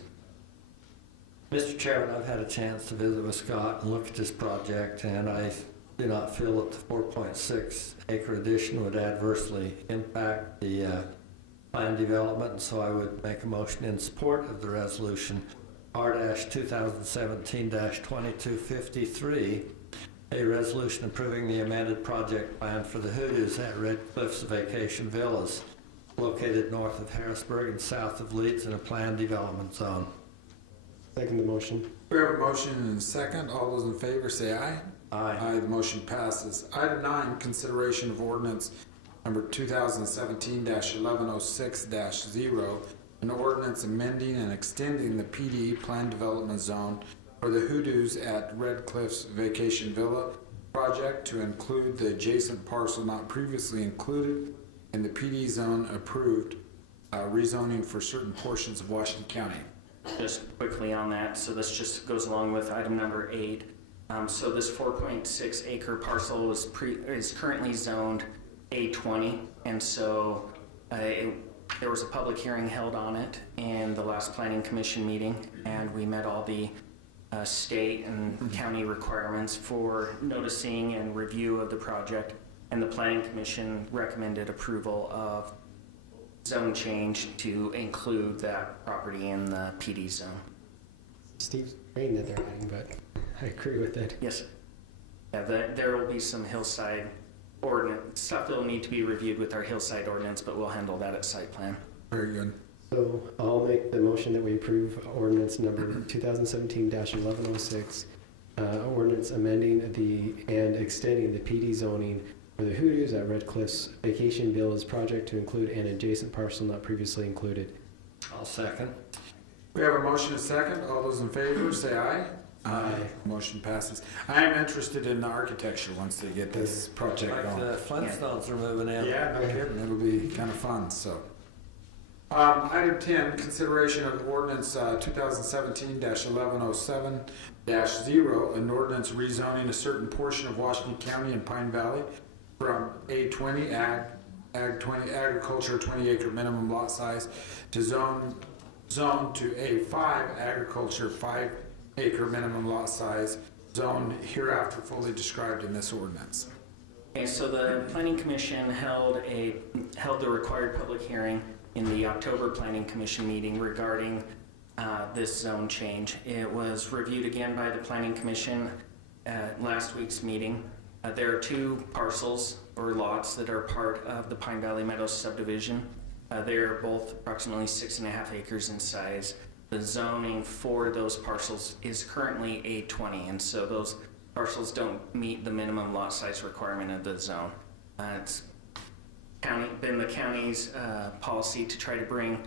Mr. Chairman, I've had a chance to visit with Scott and look at this project, and I do not feel that the 4.6 acre addition would adversely impact the planned development, so I would make a motion in support of the resolution R-2017-2253, a resolution approving the amended project plan for the Hoodoos at Red Cliffs Vacation Villas located north of Harrisburg and south of Leeds in a planned development zone. Second the motion. we have a motion and a second. All those in favor say aye. Aye. The motion passes. Item 9, consideration of ordinance number 2017-1106-0, an ordinance amending and extending the PD planned development zone for the Hoodoos at Red Cliffs Vacation Villa project to include the adjacent parcel not previously included in the PD zone approved, rezoning for certain portions of Washington County. Just quickly on that, so this just goes along with item number 8. So this 4.6 acre parcel is currently zoned A20, and so there was a public hearing held on it in the last planning commission meeting, and we met all the state and county requirements for noticing and review of the project, and the Planning Commission recommended approval of zone change to include that property in the PD zone. Steve's brain that they're adding, but I agree with it. Yes. Yeah, there will be some hillside ordinance, stuff that will need to be reviewed with our hillside ordinance, but we'll handle that at site plan. Very good. So I'll make the motion that we approve ordinance number 2017-1106, ordinance amending and extending the PD zoning for the Hoodoos at Red Cliffs Vacation Villas project to include an adjacent parcel not previously included. I'll second. We have a motion and a second. All those in favor, say aye. Aye. Motion passes. I am interested in the architecture once they get this project Like going. the Flintstones are moving in. Yeah, no kidding. It'll be kind of fun, so. Item 10, consideration of ordinance 2017-1107-0, an ordinance rezoning a certain portion of Washington County and Pine Valley from A20 Ag 20 agriculture 20 acre minimum lot size to zone to A5 agriculture 5 acre minimum lot size zone hereafter fully described in this ordinance. Okay, so the Planning Commission held the required public hearing in the October Planning Commission meeting regarding this zone change. It was reviewed again by the Planning Commission at last week's meeting. There are two parcels or lots that are part of the Pine Valley Meadows subdivision. They're both approximately 6.5 acres in size. The zoning for those parcels is currently A20, and so those parcels don't meet the minimum lot size requirement of the zone. It's been the county's policy to try to bring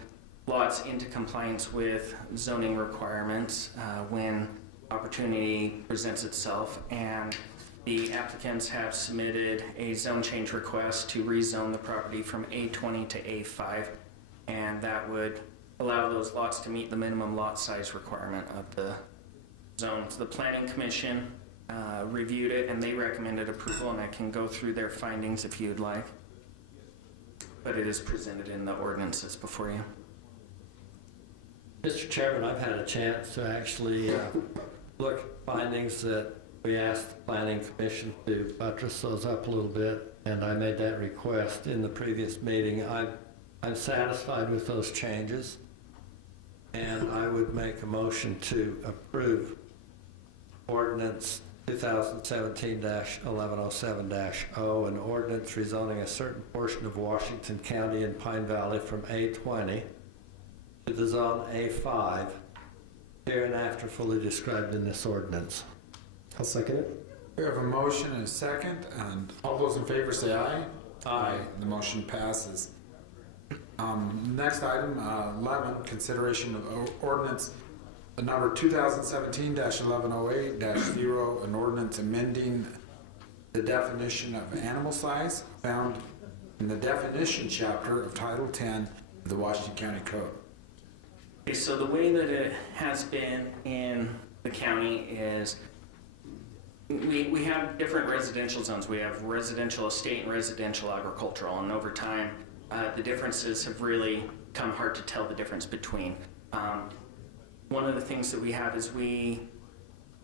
lots into compliance with zoning requirements when opportunity presents itself, and the applicants have submitted a zone change request to rezone the property from A20 to A5, and that would allow those lots to meet the minimum lot size requirement of the zones. The Planning Commission reviewed it and they recommended approval, and I can go through their findings if you'd like, but it is presented in the ordinances before you. Mr. Chairman, I've had a chance to actually look at findings that we asked the Planning Commission to buttress those up a little bit, and I made that request in the previous meeting. I'm satisfied with those changes, and I would make a motion to approve ordinance 2017-1107-0, an ordinance rezoning a certain portion of Washington County and Pine Valley from A20 to the zone A5, hereinafter fully described in this ordinance. I'll second it. We have a motion and a second, and all those in favor say aye. Aye. The motion passes. Next item, 11, consideration of ordinance number 2017-1108-0, an ordinance amending the definition of animal size found in the definition chapter of Title 10 of the Washington County Code. Okay, so the way that it has been in the county is we have different residential zones. We have residential estate and residential agricultural, and over time the differences have really come hard to tell the difference between. One of the things that we have is we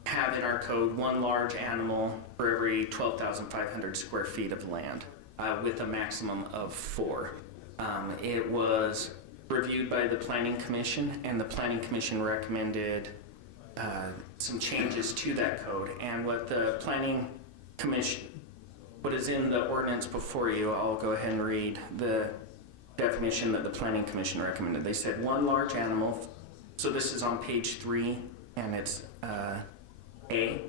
have in our code one large animal for every 12,500 square feet of land with a maximum of 4. It was reviewed by the Planning Commission, and the Planning Commission recommended some changes to that code. And what the Planning Commission, what is in the ordinance before you, I'll go ahead and read the definition that the Planning Commission recommended. They said one large animal, so this is on page 3, and it's A.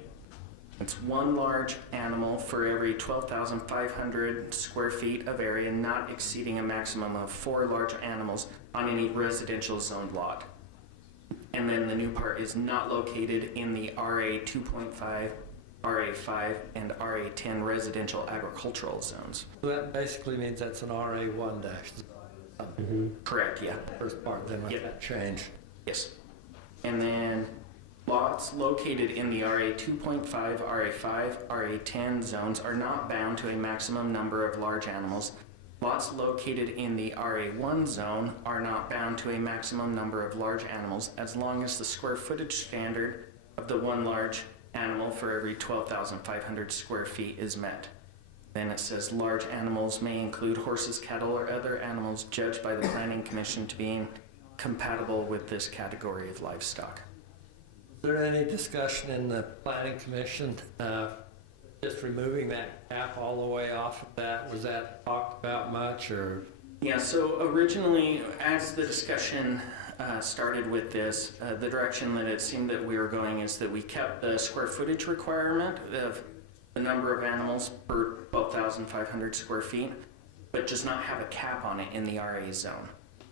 It's one large animal for every 12,500 square feet of area, not exceeding a maximum of 4 large animals on any residential zoned lot. And then the new part is not located in the RA 2.5, RA 5, and RA 10 residential agricultural zones. So that basically means that's an RA1 dash. Correct, yeah. First part, then with Yep. that change. Yes. And then lots located in the RA 2.5, RA 5, RA 10 zones are not bound to a maximum number of large animals. Lots located in the RA1 zone are not bound to a maximum number of large animals as long as the square footage standard of the one large animal for every 12,500 square feet is met. Then it says large animals may include horses, cattle, or other animals judged by the Planning Commission to be compatible with this category of livestock. Is there any discussion in the planning commission, just removing that cap all the way off of that? Was that talked about much, or? Yeah, so originally, as the discussion started with this, the direction that it seemed that we were going is that we kept the square footage requirement of the number of animals per 12,500 square feet, but just not have a cap on it in the RA zone.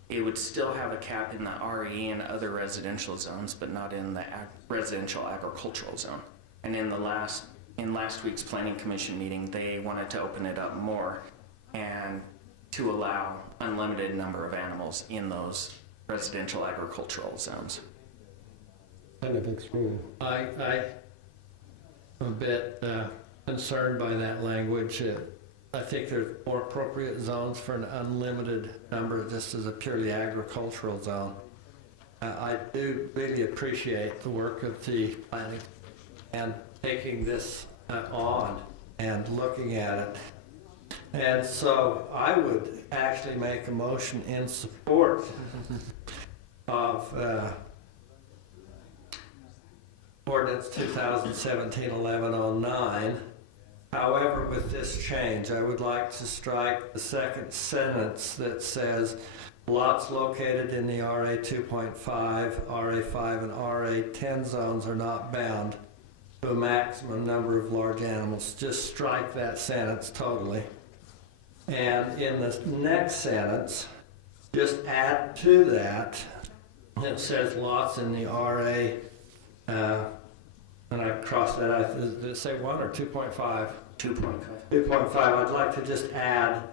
It would still have a cap in the RE and other residential zones, but not in the residential agricultural zone. And in last week's planning commission meeting, they wanted to open it up more and to allow unlimited number of animals in those residential agricultural zones. Kind of extreme. I'm a bit concerned by that language. I think there's more appropriate zones for an unlimited number, just as a purely agricultural zone. I do really appreciate the work of the planning and taking this on and looking at it. And so I would actually make a motion in support of ordinance 2017-1109. However, with this change, I would like to strike the second sentence that says lots located in the RA 2.5, RA 5, and RA 10 zones are not bound to a maximum number of large animals. Just strike that sentence totally. And in the next sentence, just add to that, it says lots in the RA, and I crossed that out. Did it say 1 or 2.5? 2.5. 2.5. I'd like to just add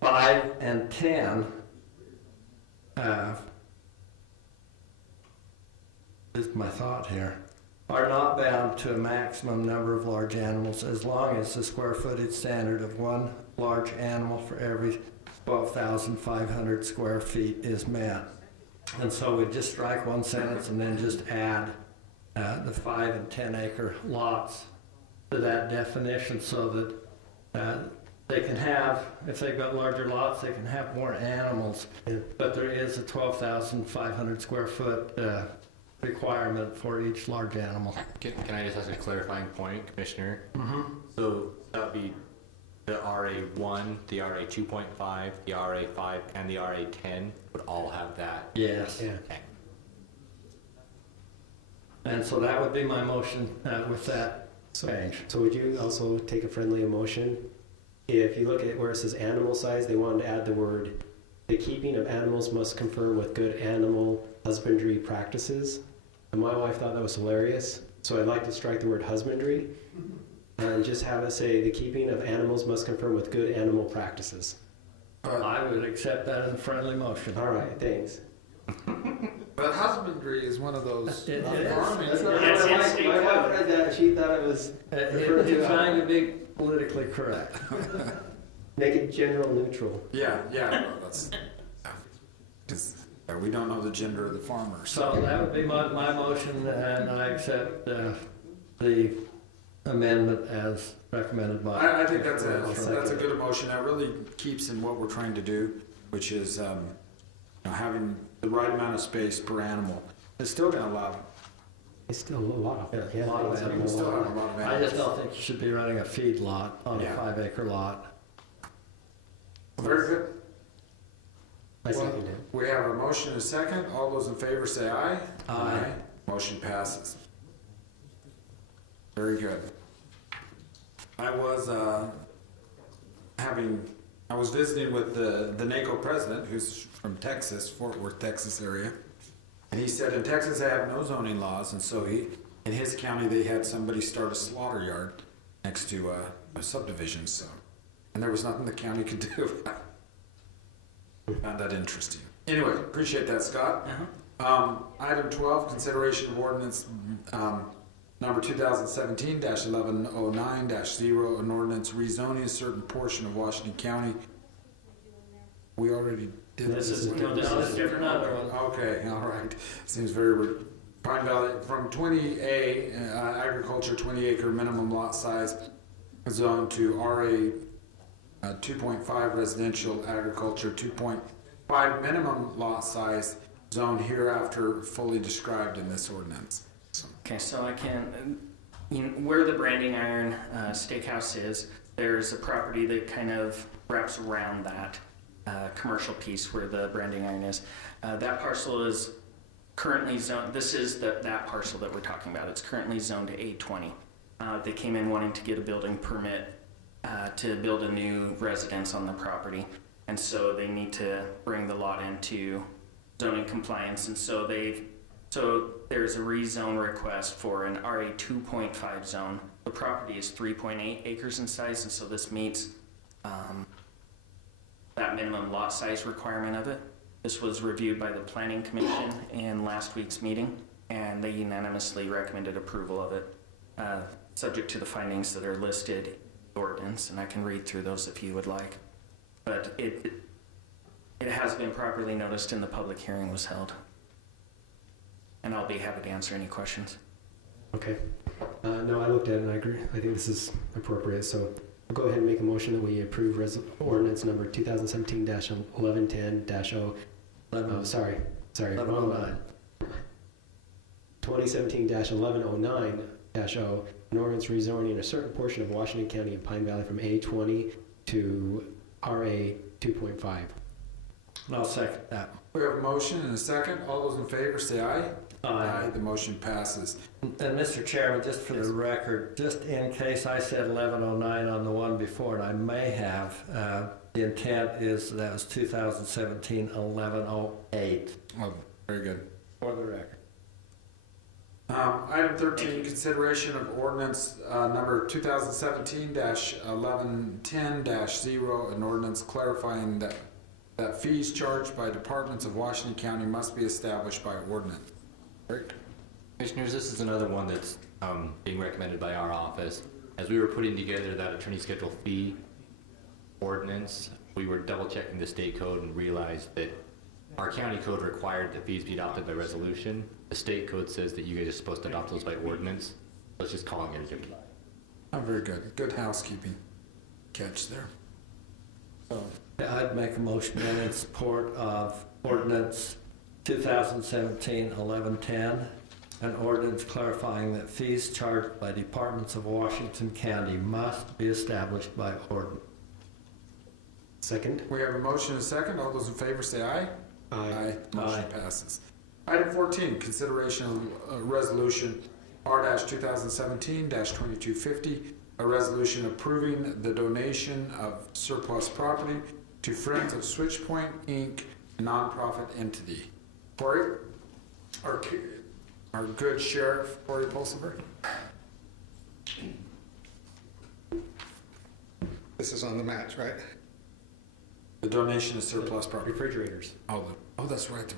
5 and 10. Is my thought here. Are not bound to a maximum number of large animals as long as the square footage standard of one large animal for every 12,500 square feet is met. And so we just strike one sentence and then just add the 5 and 10 acre lots to that definition, so that they can have, if they've got larger lots, they can have more animals. But there is a 12,500 square foot requirement for each large animal. Can I just ask a clarifying point, Commissioner? Mm-hmm. So that would be the RA1, the RA 2.5, the RA 5, and the RA 10 would all have that? Yes. Yeah. Okay. And so that would be my motion with that change. So would you also take a friendly motion? If you look at where it says animal size, they wanted to add the word, the keeping of animals must conform with good animal husbandry practices. And my wife thought that was hilarious. So I'd like to strike the word husbandry and just have it say the keeping of animals must conform with good animal practices. I would accept that as a friendly motion. All right, thanks. But husbandry is one of those. It not is. farming. That's not Yes, my yes, wife, my wife read that, she thought it was referred It's to trying to be politically correct. make it general neutral. Yeah, well, that's, we don't know the gender of the farmer, so. So that would be my motion, and I accept the amendment as recommended by. I think that's a good emotion. That really keeps in what we're trying to do, which is, having the right amount of space per animal. It's still gonna allow, It's still a lot. Yeah, a lot of it's we animals. still have a lot of I animals. just don't think you should be running a feed lot on a Yeah. 5 acre lot. Very good. I second it. We have a motion and a second. All those in favor say aye. Aye. Motion passes. Very good. I was visiting with the NACO president, who's from Texas, Fort Worth, Texas area. And he said in Texas they have no zoning laws, and so in his county they had somebody start a slaughter yard next to a subdivision, so. And there was nothing the county could do about it. Found that interesting. Anyway, appreciate that, Scott. Item 12, consideration of ordinance number 2017-1109-0, an ordinance rezoning a certain portion of Washington County. We already did This this. is different. Another one. Okay, all right. Seems very Pine Valley, from 20A, agriculture, 20 acre minimum lot size zone to RA 2.5 residential agriculture, 2.5 minimum lot size zone hereafter fully described in this ordinance. So, Okay, so I can, where the Branding Iron Steakhouse is, there's a property that kind of wraps around that commercial piece where the Branding Iron is. That parcel is currently zoned, this is that parcel that we're talking about. It's currently zoned to A20. They came in wanting to get a building permit to build a new residence on the property. And so they need to bring the lot into zoning compliance. And so there's a rezone request for an RA 2.5 zone. The property is 3.8 acres in size, and so this meets that minimum lot size requirement of it. This was reviewed by the Planning Commission in last week's meeting, and they unanimously recommended approval of it, subject to the findings that are listed in the ordinance, and I can read through those if you would like. But it has been properly noticed and the public hearing was held. And I'll be happy to answer any questions. Okay. No, I looked at it and I agree. I think this is appropriate. So I'll go ahead and make a motion that we approve ordinance number 2017-1110-0. Sorry, 1109. 2017-1109-0, an ordinance rezoning a certain portion of Washington County and Pine Valley from A20 to RA 2.5. I'll second that. we have a motion and a second. All those in favor say aye. Aye. The motion passes. And Mr. Chairman, just for the record, just in case I said 1109 on the one before, and I may have, the intent is that was 2017-1108. Oh, very good. For the record. Item 13, consideration of ordinance number 2017-1110-0, an ordinance clarifying that fees charged by departments of Washington County must be established by ordinance. Right? Commissioners, this is another one that's being recommended by our office. As we were putting together that attorney schedule fee ordinance, we were double checking the state code and realized that our county code required that fees be adopted by resolution. The state code says that you guys are supposed to adopt those by ordinance. So it's just calling it a different. Oh, very good. Good housekeeping catch there. So I'd make a motion then in support of ordinance 2017-1110, an ordinance clarifying that fees charged by departments of Washington County must be established by ordinance. Second. We have a motion and a second. All those in favor say aye. Aye. Motion passes. Item 14, consideration of resolution R-2017-2250, a resolution approving the donation of surplus property to Friends of Switchpoint, Inc., a nonprofit entity. Corey, our good sheriff, Corey Pulsiver. This is on the match, right? The donation of surplus property. Refrigerators. Oh, that's right.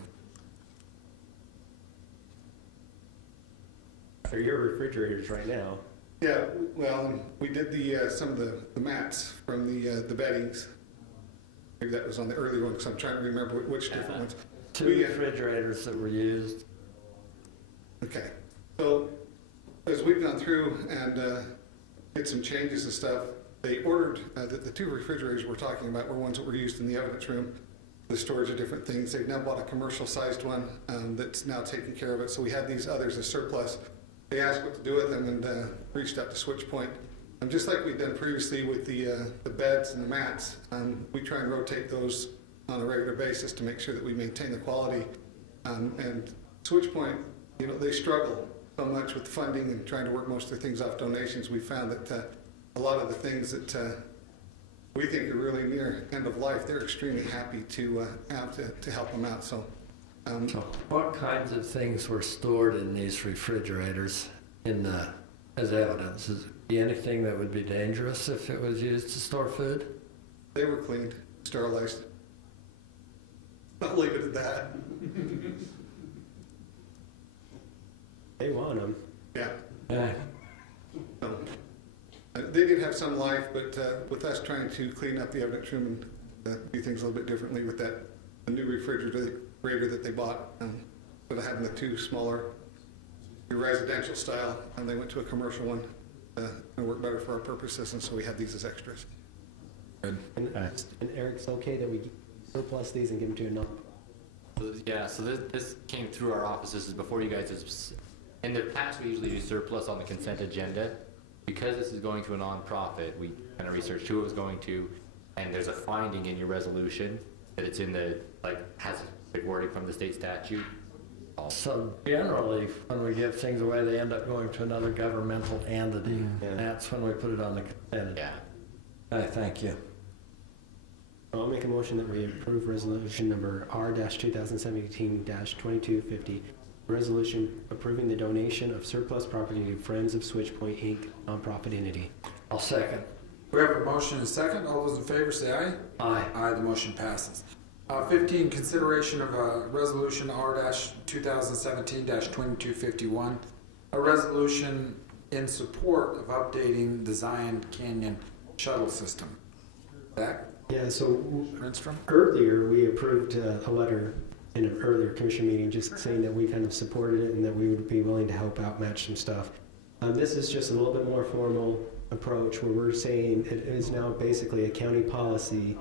They're your refrigerators right now. Yeah, well, we did some of the mats from the beddings. Maybe that was on the earlier one, because I'm trying to remember which different ones. Two refrigerators that were used. Okay, so as we've gone through and did some changes and stuff, they ordered, the two refrigerators we're talking about were ones that were used in the evidence room, the storage of different things. They've now bought a commercial-sized one that's now taking care of it. So we had these others as surplus. They asked what to do with them and reached out to Switchpoint. And just like we've done previously with the beds and the mats, we try and rotate those on a regular basis to make sure that we maintain the quality. And Switchpoint, you know, they struggle so much with funding and trying to work most of their things off donations. We found that a lot of the things that we think are really near end of life, they're extremely happy to have to help them out. So what kinds of things were stored in these refrigerators as evidence? Is it anything that would be dangerous if it was used to store food? They were cleaned, sterilized. I'll leave it at that. They want them. Yeah. Yeah. They did have some life, but with us trying to clean up the evidence room and do things a little bit differently with the new refrigerator that they bought, instead of having the two smaller be residential style, and they went to a commercial one. It worked better for our purposes, and so we had these as extras. And Eric's okay that we surplus these and give them to a non? Yeah, so this came through our office. This is before you guys. In the past, we usually do surplus on the consent agenda. Because this is going to a nonprofit, we kind of researched who it was going to, and there's a finding in your resolution that it's in the, has a wording from the state statute. So generally, when we give things away, they end up going to another governmental entity. Yeah. That's when we put it on the consent. Yeah. Thank you. I'll make a motion that we approve resolution number R-2017-2250. Resolution approving the donation of surplus property to Friends of Switch Point Inc., nonprofit entity. I'll second. We have a motion and a second. All those in favor say aye. Aye. Aye, the motion passes. 15, consideration of a resolution R-2017-2251, a resolution in support of updating the Zion Canyon shuttle system. Zach? Yeah, so Renstrom? earlier we approved a letter in an earlier commission meeting just saying that we kind of supported it and that we would be willing to help out match some stuff. This is just a little bit more formal approach where we're saying it is now basically a county policy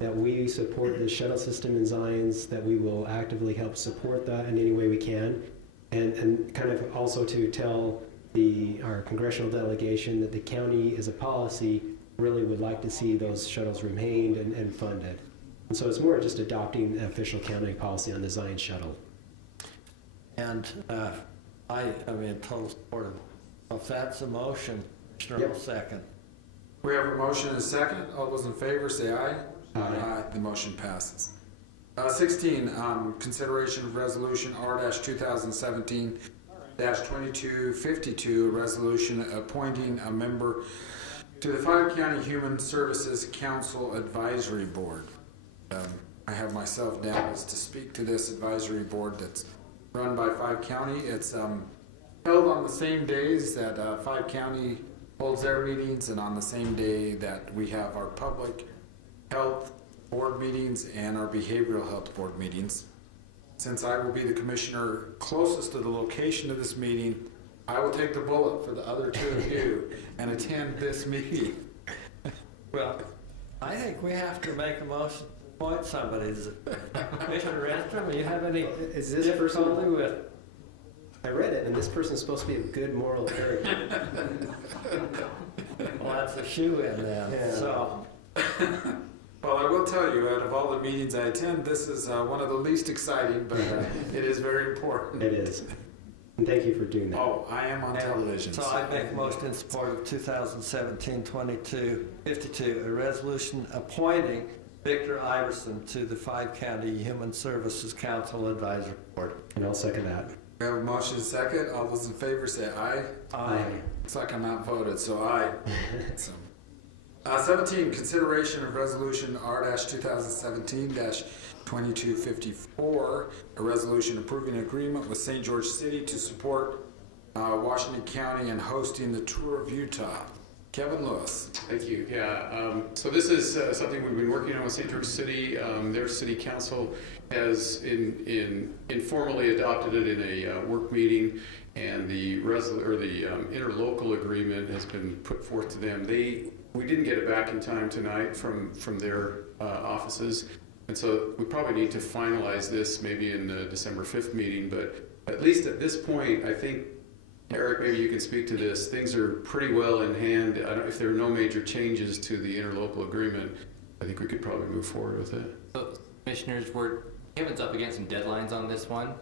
that we support the shuttle system in Zion's, that we will actively help support that in any way we can, and kind of also to tell our congressional delegation that the county as a policy really would like to see those shuttles remained and funded. And so it's more just adopting an official county policy on the Zion shuttle. And I am in total support of it. If that's a motion, Commissioner will second. We have a motion and a second. All those in favor say aye. Aye. The motion passes. 16, consideration of resolution R-2017-2252, a resolution appointing a member to the 5-County Human Services Council Advisory Board. I have myself down as to speak to this advisory board that's run by 5-County. It's held on the same days that 5-County holds their meetings and on the same day that we have our public health board meetings and our behavioral health board meetings. Since I will be the commissioner closest to the location of this meeting, I will take the bullet for the other two of you and attend this meeting. Well, I think we have to make a motion to appoint somebody. Commissioner Renstrom, do you have any Is this difficulty with? I read it, and this person's supposed to be a good moral character. Well, that's a shoe-in then. Yeah. So, Well, I will tell you, out of all the meetings I attend, this is one of the least exciting, but it is very important. It is. And thank you for doing that. Oh, I am on television. So I make a motion in support of 2017-2252, a resolution appointing Victor Iverson to the 5-County Human Services Council Advisory Board. And I'll second that. We have a motion and a second. All those in favor say aye. Aye. Looks like I'm outvoted, so aye. So, 17, consideration of resolution R-2017-2254, a resolution approving an agreement with St. George City to support Washington County and hosting the Tour of Utah. Kevin Lewis. Thank you. Yeah, so this is something we've been working on with St. George City. Their city council has informally adopted it in a work meeting, and the interlocal agreement has been put forth to them. We didn't get it back in time tonight from their offices, and so we probably need to finalize this maybe in the December 5th meeting, but at least at this point, I think, Eric, maybe you can speak to this. Things are pretty well in hand. If there are no major changes to the interlocal agreement, I think we could probably move forward with it. So, commissioners, Kevin's up against some deadlines on this one,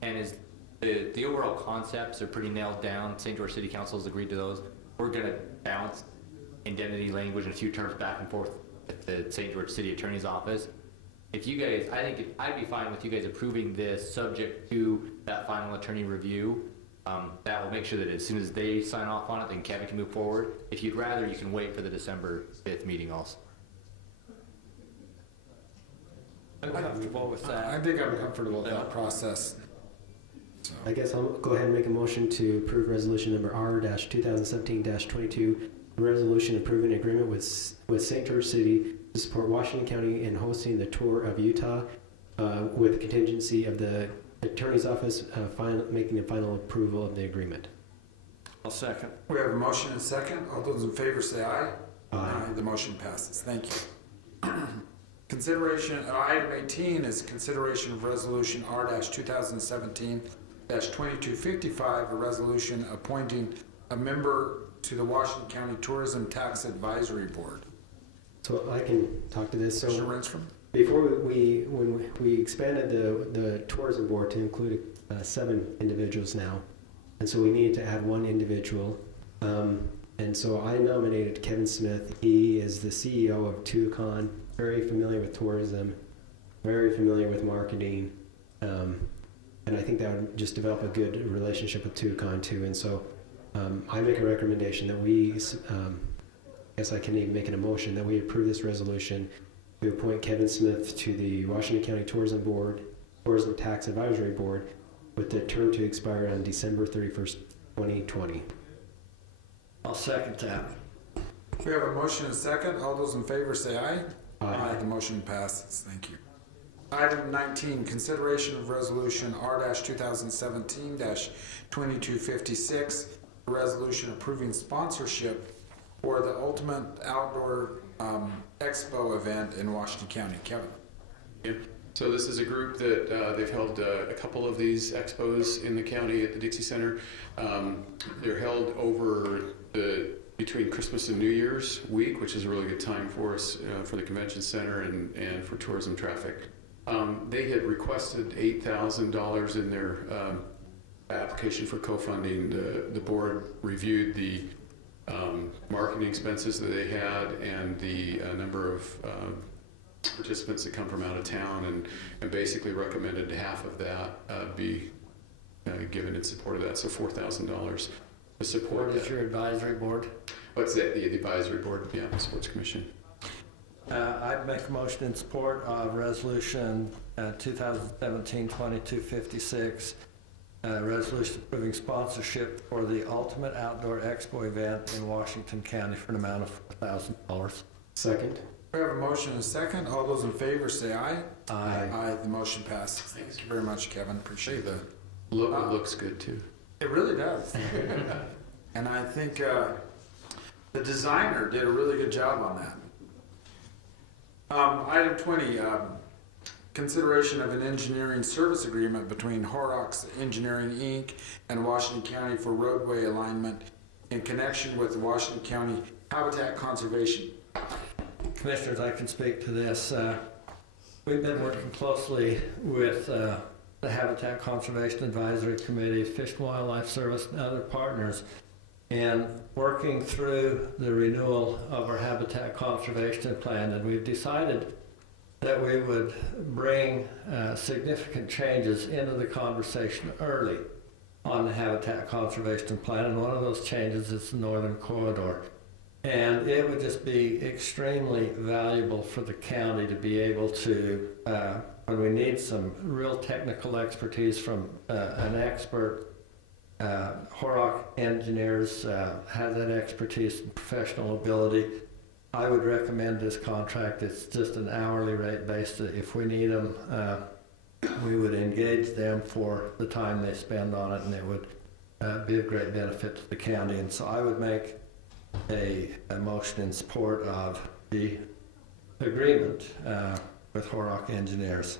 and the overall concepts are pretty nailed down. St. George City Council has agreed to those. We're going to bounce indemnity language and a few terms back and forth at the St. George City Attorney's Office. If you guys, I'd be fine with you guys approving this subject to that final attorney review. That will make sure that as soon as they sign off on it, then Kevin can move forward. If you'd rather, you can wait for the December 5th meeting also. I'm comfortable with that. I think I'm comfortable with that process. So. I guess I'll go ahead and make a motion to approve resolution number R-2017-22, a resolution approving an agreement with St. George City to support Washington County in hosting the Tour of Utah with contingency of the Attorney's Office making a final approval of the agreement. I'll second. We have a motion and a second. All those in favor say aye. Aye. The motion passes. Thank you. Consideration, item 18 is consideration of resolution R-2017-2255, a resolution appointing a member to the Washington County Tourism Tax Advisory Board. So I can talk to this. So Mr. Renstrom? before when we expanded the tourism board to include 7 individuals now, and so we needed to add 1 individual. And so I nominated Kevin Smith. He is the CEO of TUCON, very familiar with tourism, very familiar with marketing, and I think that would just develop a good relationship with TUCON too. And so I make a recommendation that we, I guess I can even make an emotion that we approve this resolution to appoint Kevin Smith to the Washington County Tourism Board, Tourism Tax Advisory Board, with the term to expire on December 31st, 2020. I'll second that. We have a motion and a second. All those in favor say aye. Aye. The motion passes. Thank you. Item 19, consideration of resolution R-2017-2256, a resolution approving sponsorship for the Ultimate Outdoor Expo event in Washington County. Kevin. So this is a group that they've held a couple of these expos in the county at the Dixie Center. They're held over between Christmas and New Year's week, which is a really good time for us for the convention center and for tourism traffic. They had requested $8,000 in their application for co-funding. The board reviewed the marketing expenses that they had and the number of participants that come from out of town, and basically recommended half of that be given in support of that, so $4,000 to support What is that. your advisory board? What's that? The advisory board, yeah, the sports commission. I'd make a motion in support of resolution 2017-2256, resolution approving sponsorship for the Ultimate Outdoor Expo event in Washington County for an amount of $4,000. Second. We have a motion and a second. All those in favor say aye. Aye. Aye. The motion passes. Thank you very much, Kevin. Appreciate that. Logo looks good too. It really does. And I think the designer did a really good job on that. Item 20, consideration of an engineering service agreement between Horrocks Engineering, Inc. and Washington County for roadway alignment in connection with the Washington County Habitat Conservation. Commissioners, I can speak to this. We've been working closely with the Habitat Conservation Advisory Committee, Fish and Wildlife Service, and other partners, and working through the renewal of our Habitat Conservation Plan. And we've decided that we would bring significant changes into the conversation early on the Habitat Conservation Plan, and one of those changes is the Northern Corridor. And it would just be extremely valuable for the county to be able to, when we need some real technical expertise from an expert, Horrock Engineers has that expertise and professional ability. I would recommend this contract. It's just an hourly rate based. If we need them, we would engage them for the time they spend on it, and it would be of great benefit to the county. And so I would make a motion in support of the agreement with Horrock Engineers.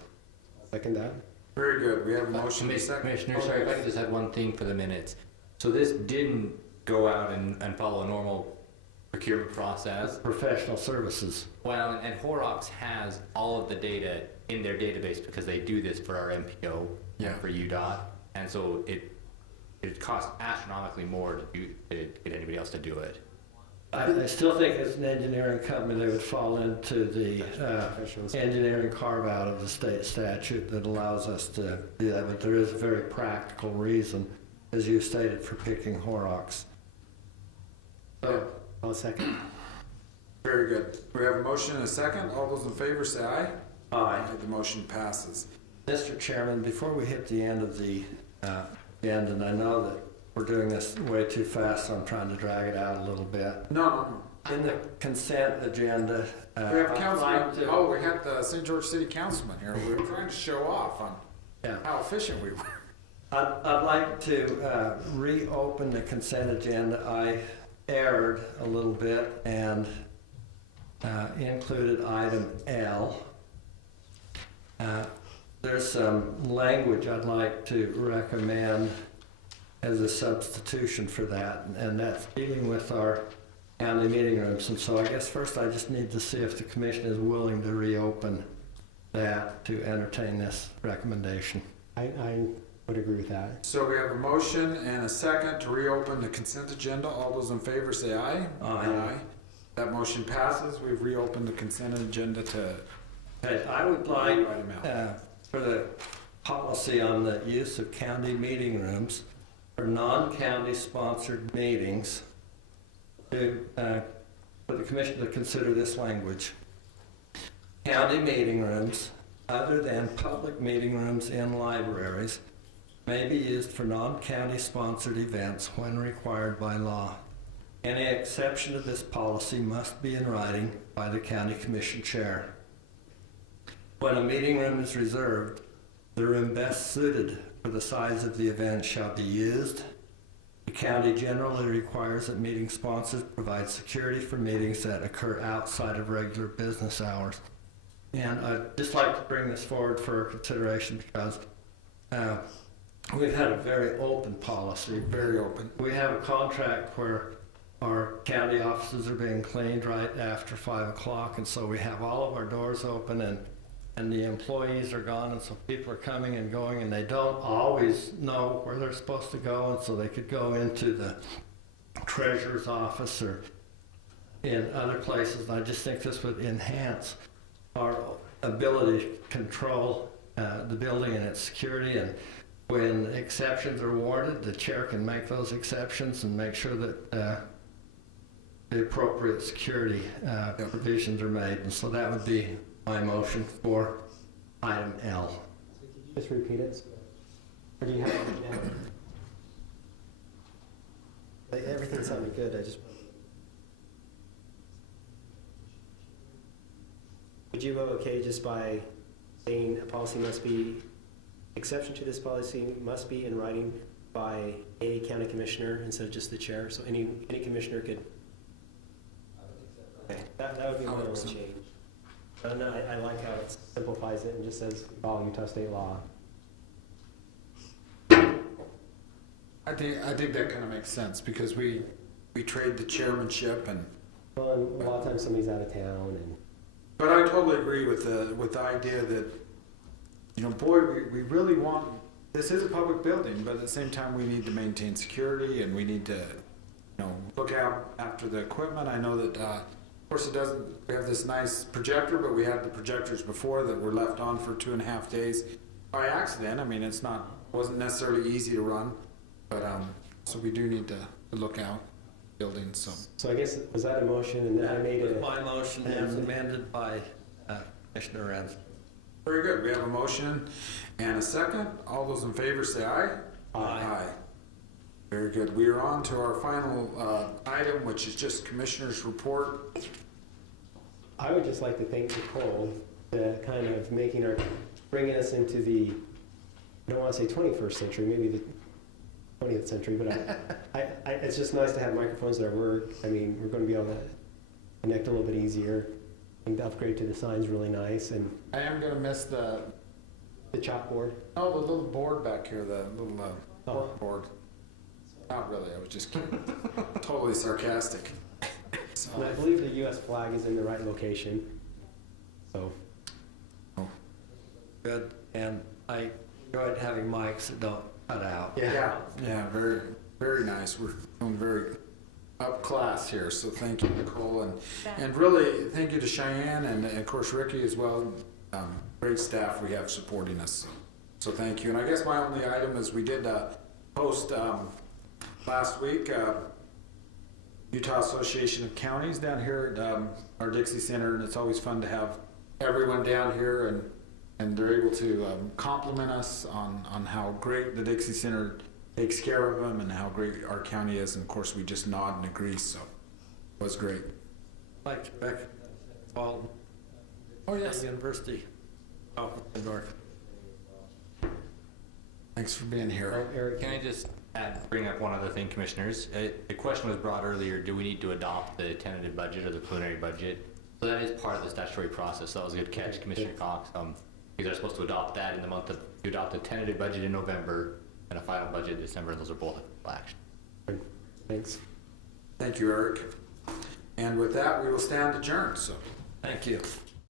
Second that. Very good. We have a motion and a second. Commissioner, sorry, if I could just add one thing for the minutes. So this didn't go out and follow a normal procurement process. Professional services. Well, and Horrocks has all of the data in their database because they do this for our MPO and for UDOT. And so it costs astronomically more to get anybody else to do it. I still think as an engineering company, they would fall into the engineering carve-out of the state statute that allows us to do that, but there is a very practical reason, as you stated, for picking Horrocks. So, I'll second. Very good. We have a motion and a second. All those in favor say aye. Aye. The motion passes. Mr. Chairman, before we hit the end of the end, and I know that we're doing this way too fast, so I'm trying to drag it out a little bit. No. In the consent agenda, We have I'd councilman. like to- Oh, we have the St. George City Councilman here. We were trying to show off on Yeah. how efficient we were. I'd like to reopen the consent agenda. I erred a little bit and included item L. There's some language I'd like to recommend as a substitution for that, and that's dealing with our county meeting rooms. And so I guess first I just need to see if the commission is willing to reopen that to entertain this recommendation. I would agree with that. So we have a motion and a second to reopen the consent agenda. All those in favor say aye. Aye. That motion passes. We've reopened the consent agenda to Okay, I would like, item L. for the policy on the use of county meeting rooms for non-county sponsored meetings, to, for the commission to consider this language. County meeting rooms, other than public meeting rooms in libraries, may be used for non-county sponsored events when required by law. Any exception to this policy must be in writing by the county commission chair. When a meeting room is reserved, the room best suited for the size of the event shall be used. The county generally requires that meeting sponsors provide security for meetings that occur outside of regular business hours. And I'd just like to bring this forward for consideration because we've had a very open policy. Very open. We have a contract where our county offices are being cleaned right after 5 o'clock, and so we have all of our doors open, and the employees are gone, and so people are coming and going, and they don't always know where they're supposed to go, and so they could go into the treasurer's office or in other places. And I just think this would enhance our ability to control the building and its security, and when exceptions are warranted, the chair can make those exceptions and make sure that the appropriate security provisions are made. And so that would be my motion for item L. Just repeat it. Or do you have it now? Everything sounded good. Would you go okay just by saying a policy must be, exception to this policy must be in writing by a county commissioner instead of just the chair? So any commissioner could. Okay, that would be my only change. I don't know, I like how it simplifies it and just says follow Utah state law. I think that kind of makes sense because we trade the chairmanship and. Well, and a lot of times somebody's out of town and. But I totally agree with the idea that, you know, boy, we really want, this is a public building, but at the same time, we need to maintain security and we need to, you know, look out after the equipment. I know that, of course, we have this nice projector, but we had the projectors before that were left on for 2.5 days by accident. I mean, wasn't necessarily easy to run, but, so we do need to look out buildings, So I guess, was that a motion and then I made it? My motion is amended by Commissioner Renz. Very good. We have a motion and a second. All those in favor say aye. Aye. Very good. We are on to our final item, which is just Commissioner's report. I would just like to thank Nicole for kind of bringing us into the, I don't want to say 21st century, maybe the 20th century, but it's just nice to have microphones that work. I mean, we're going to be able to connect a little bit easier. I think the upgrade to the sign's really nice, and I am going to miss the chalkboard. Oh, the little board back here, the little board. Not really. I was just kidding. Totally sarcastic. So. And I believe the U.S. flag is in the right location. So. Good, and I enjoyed having mics that don't cut out. Yeah, very, very nice. We're doing very up class here, so thank you, Nicole, and really thank you to Cheyenne and of course Ricky as well. Great staff we have supporting us. So thank you. And I guess my only item is we did post last week Utah Association of Counties down here at our Dixie Center, and it's always fun to have everyone down here and they're able to compliment us on how great the Dixie Center takes care of them and how great our county is. And of course, we just nod and agree, so it was great. I'd like to recognize Walton University of New York. Thanks for being here. Eric, Can I just bring up one other thing, commissioners? The question was brought earlier, do we need to adopt the tentative budget or the preliminary budget? So that is part of the statutory process. So that was a good catch, Commissioner Cox. Because they're supposed to adopt that in the month of, you adopt a tentative budget in November and a final budget in December, and those are both action. thanks. Thank you, Eric. And with that, we will stand adjourned, so. Thank you.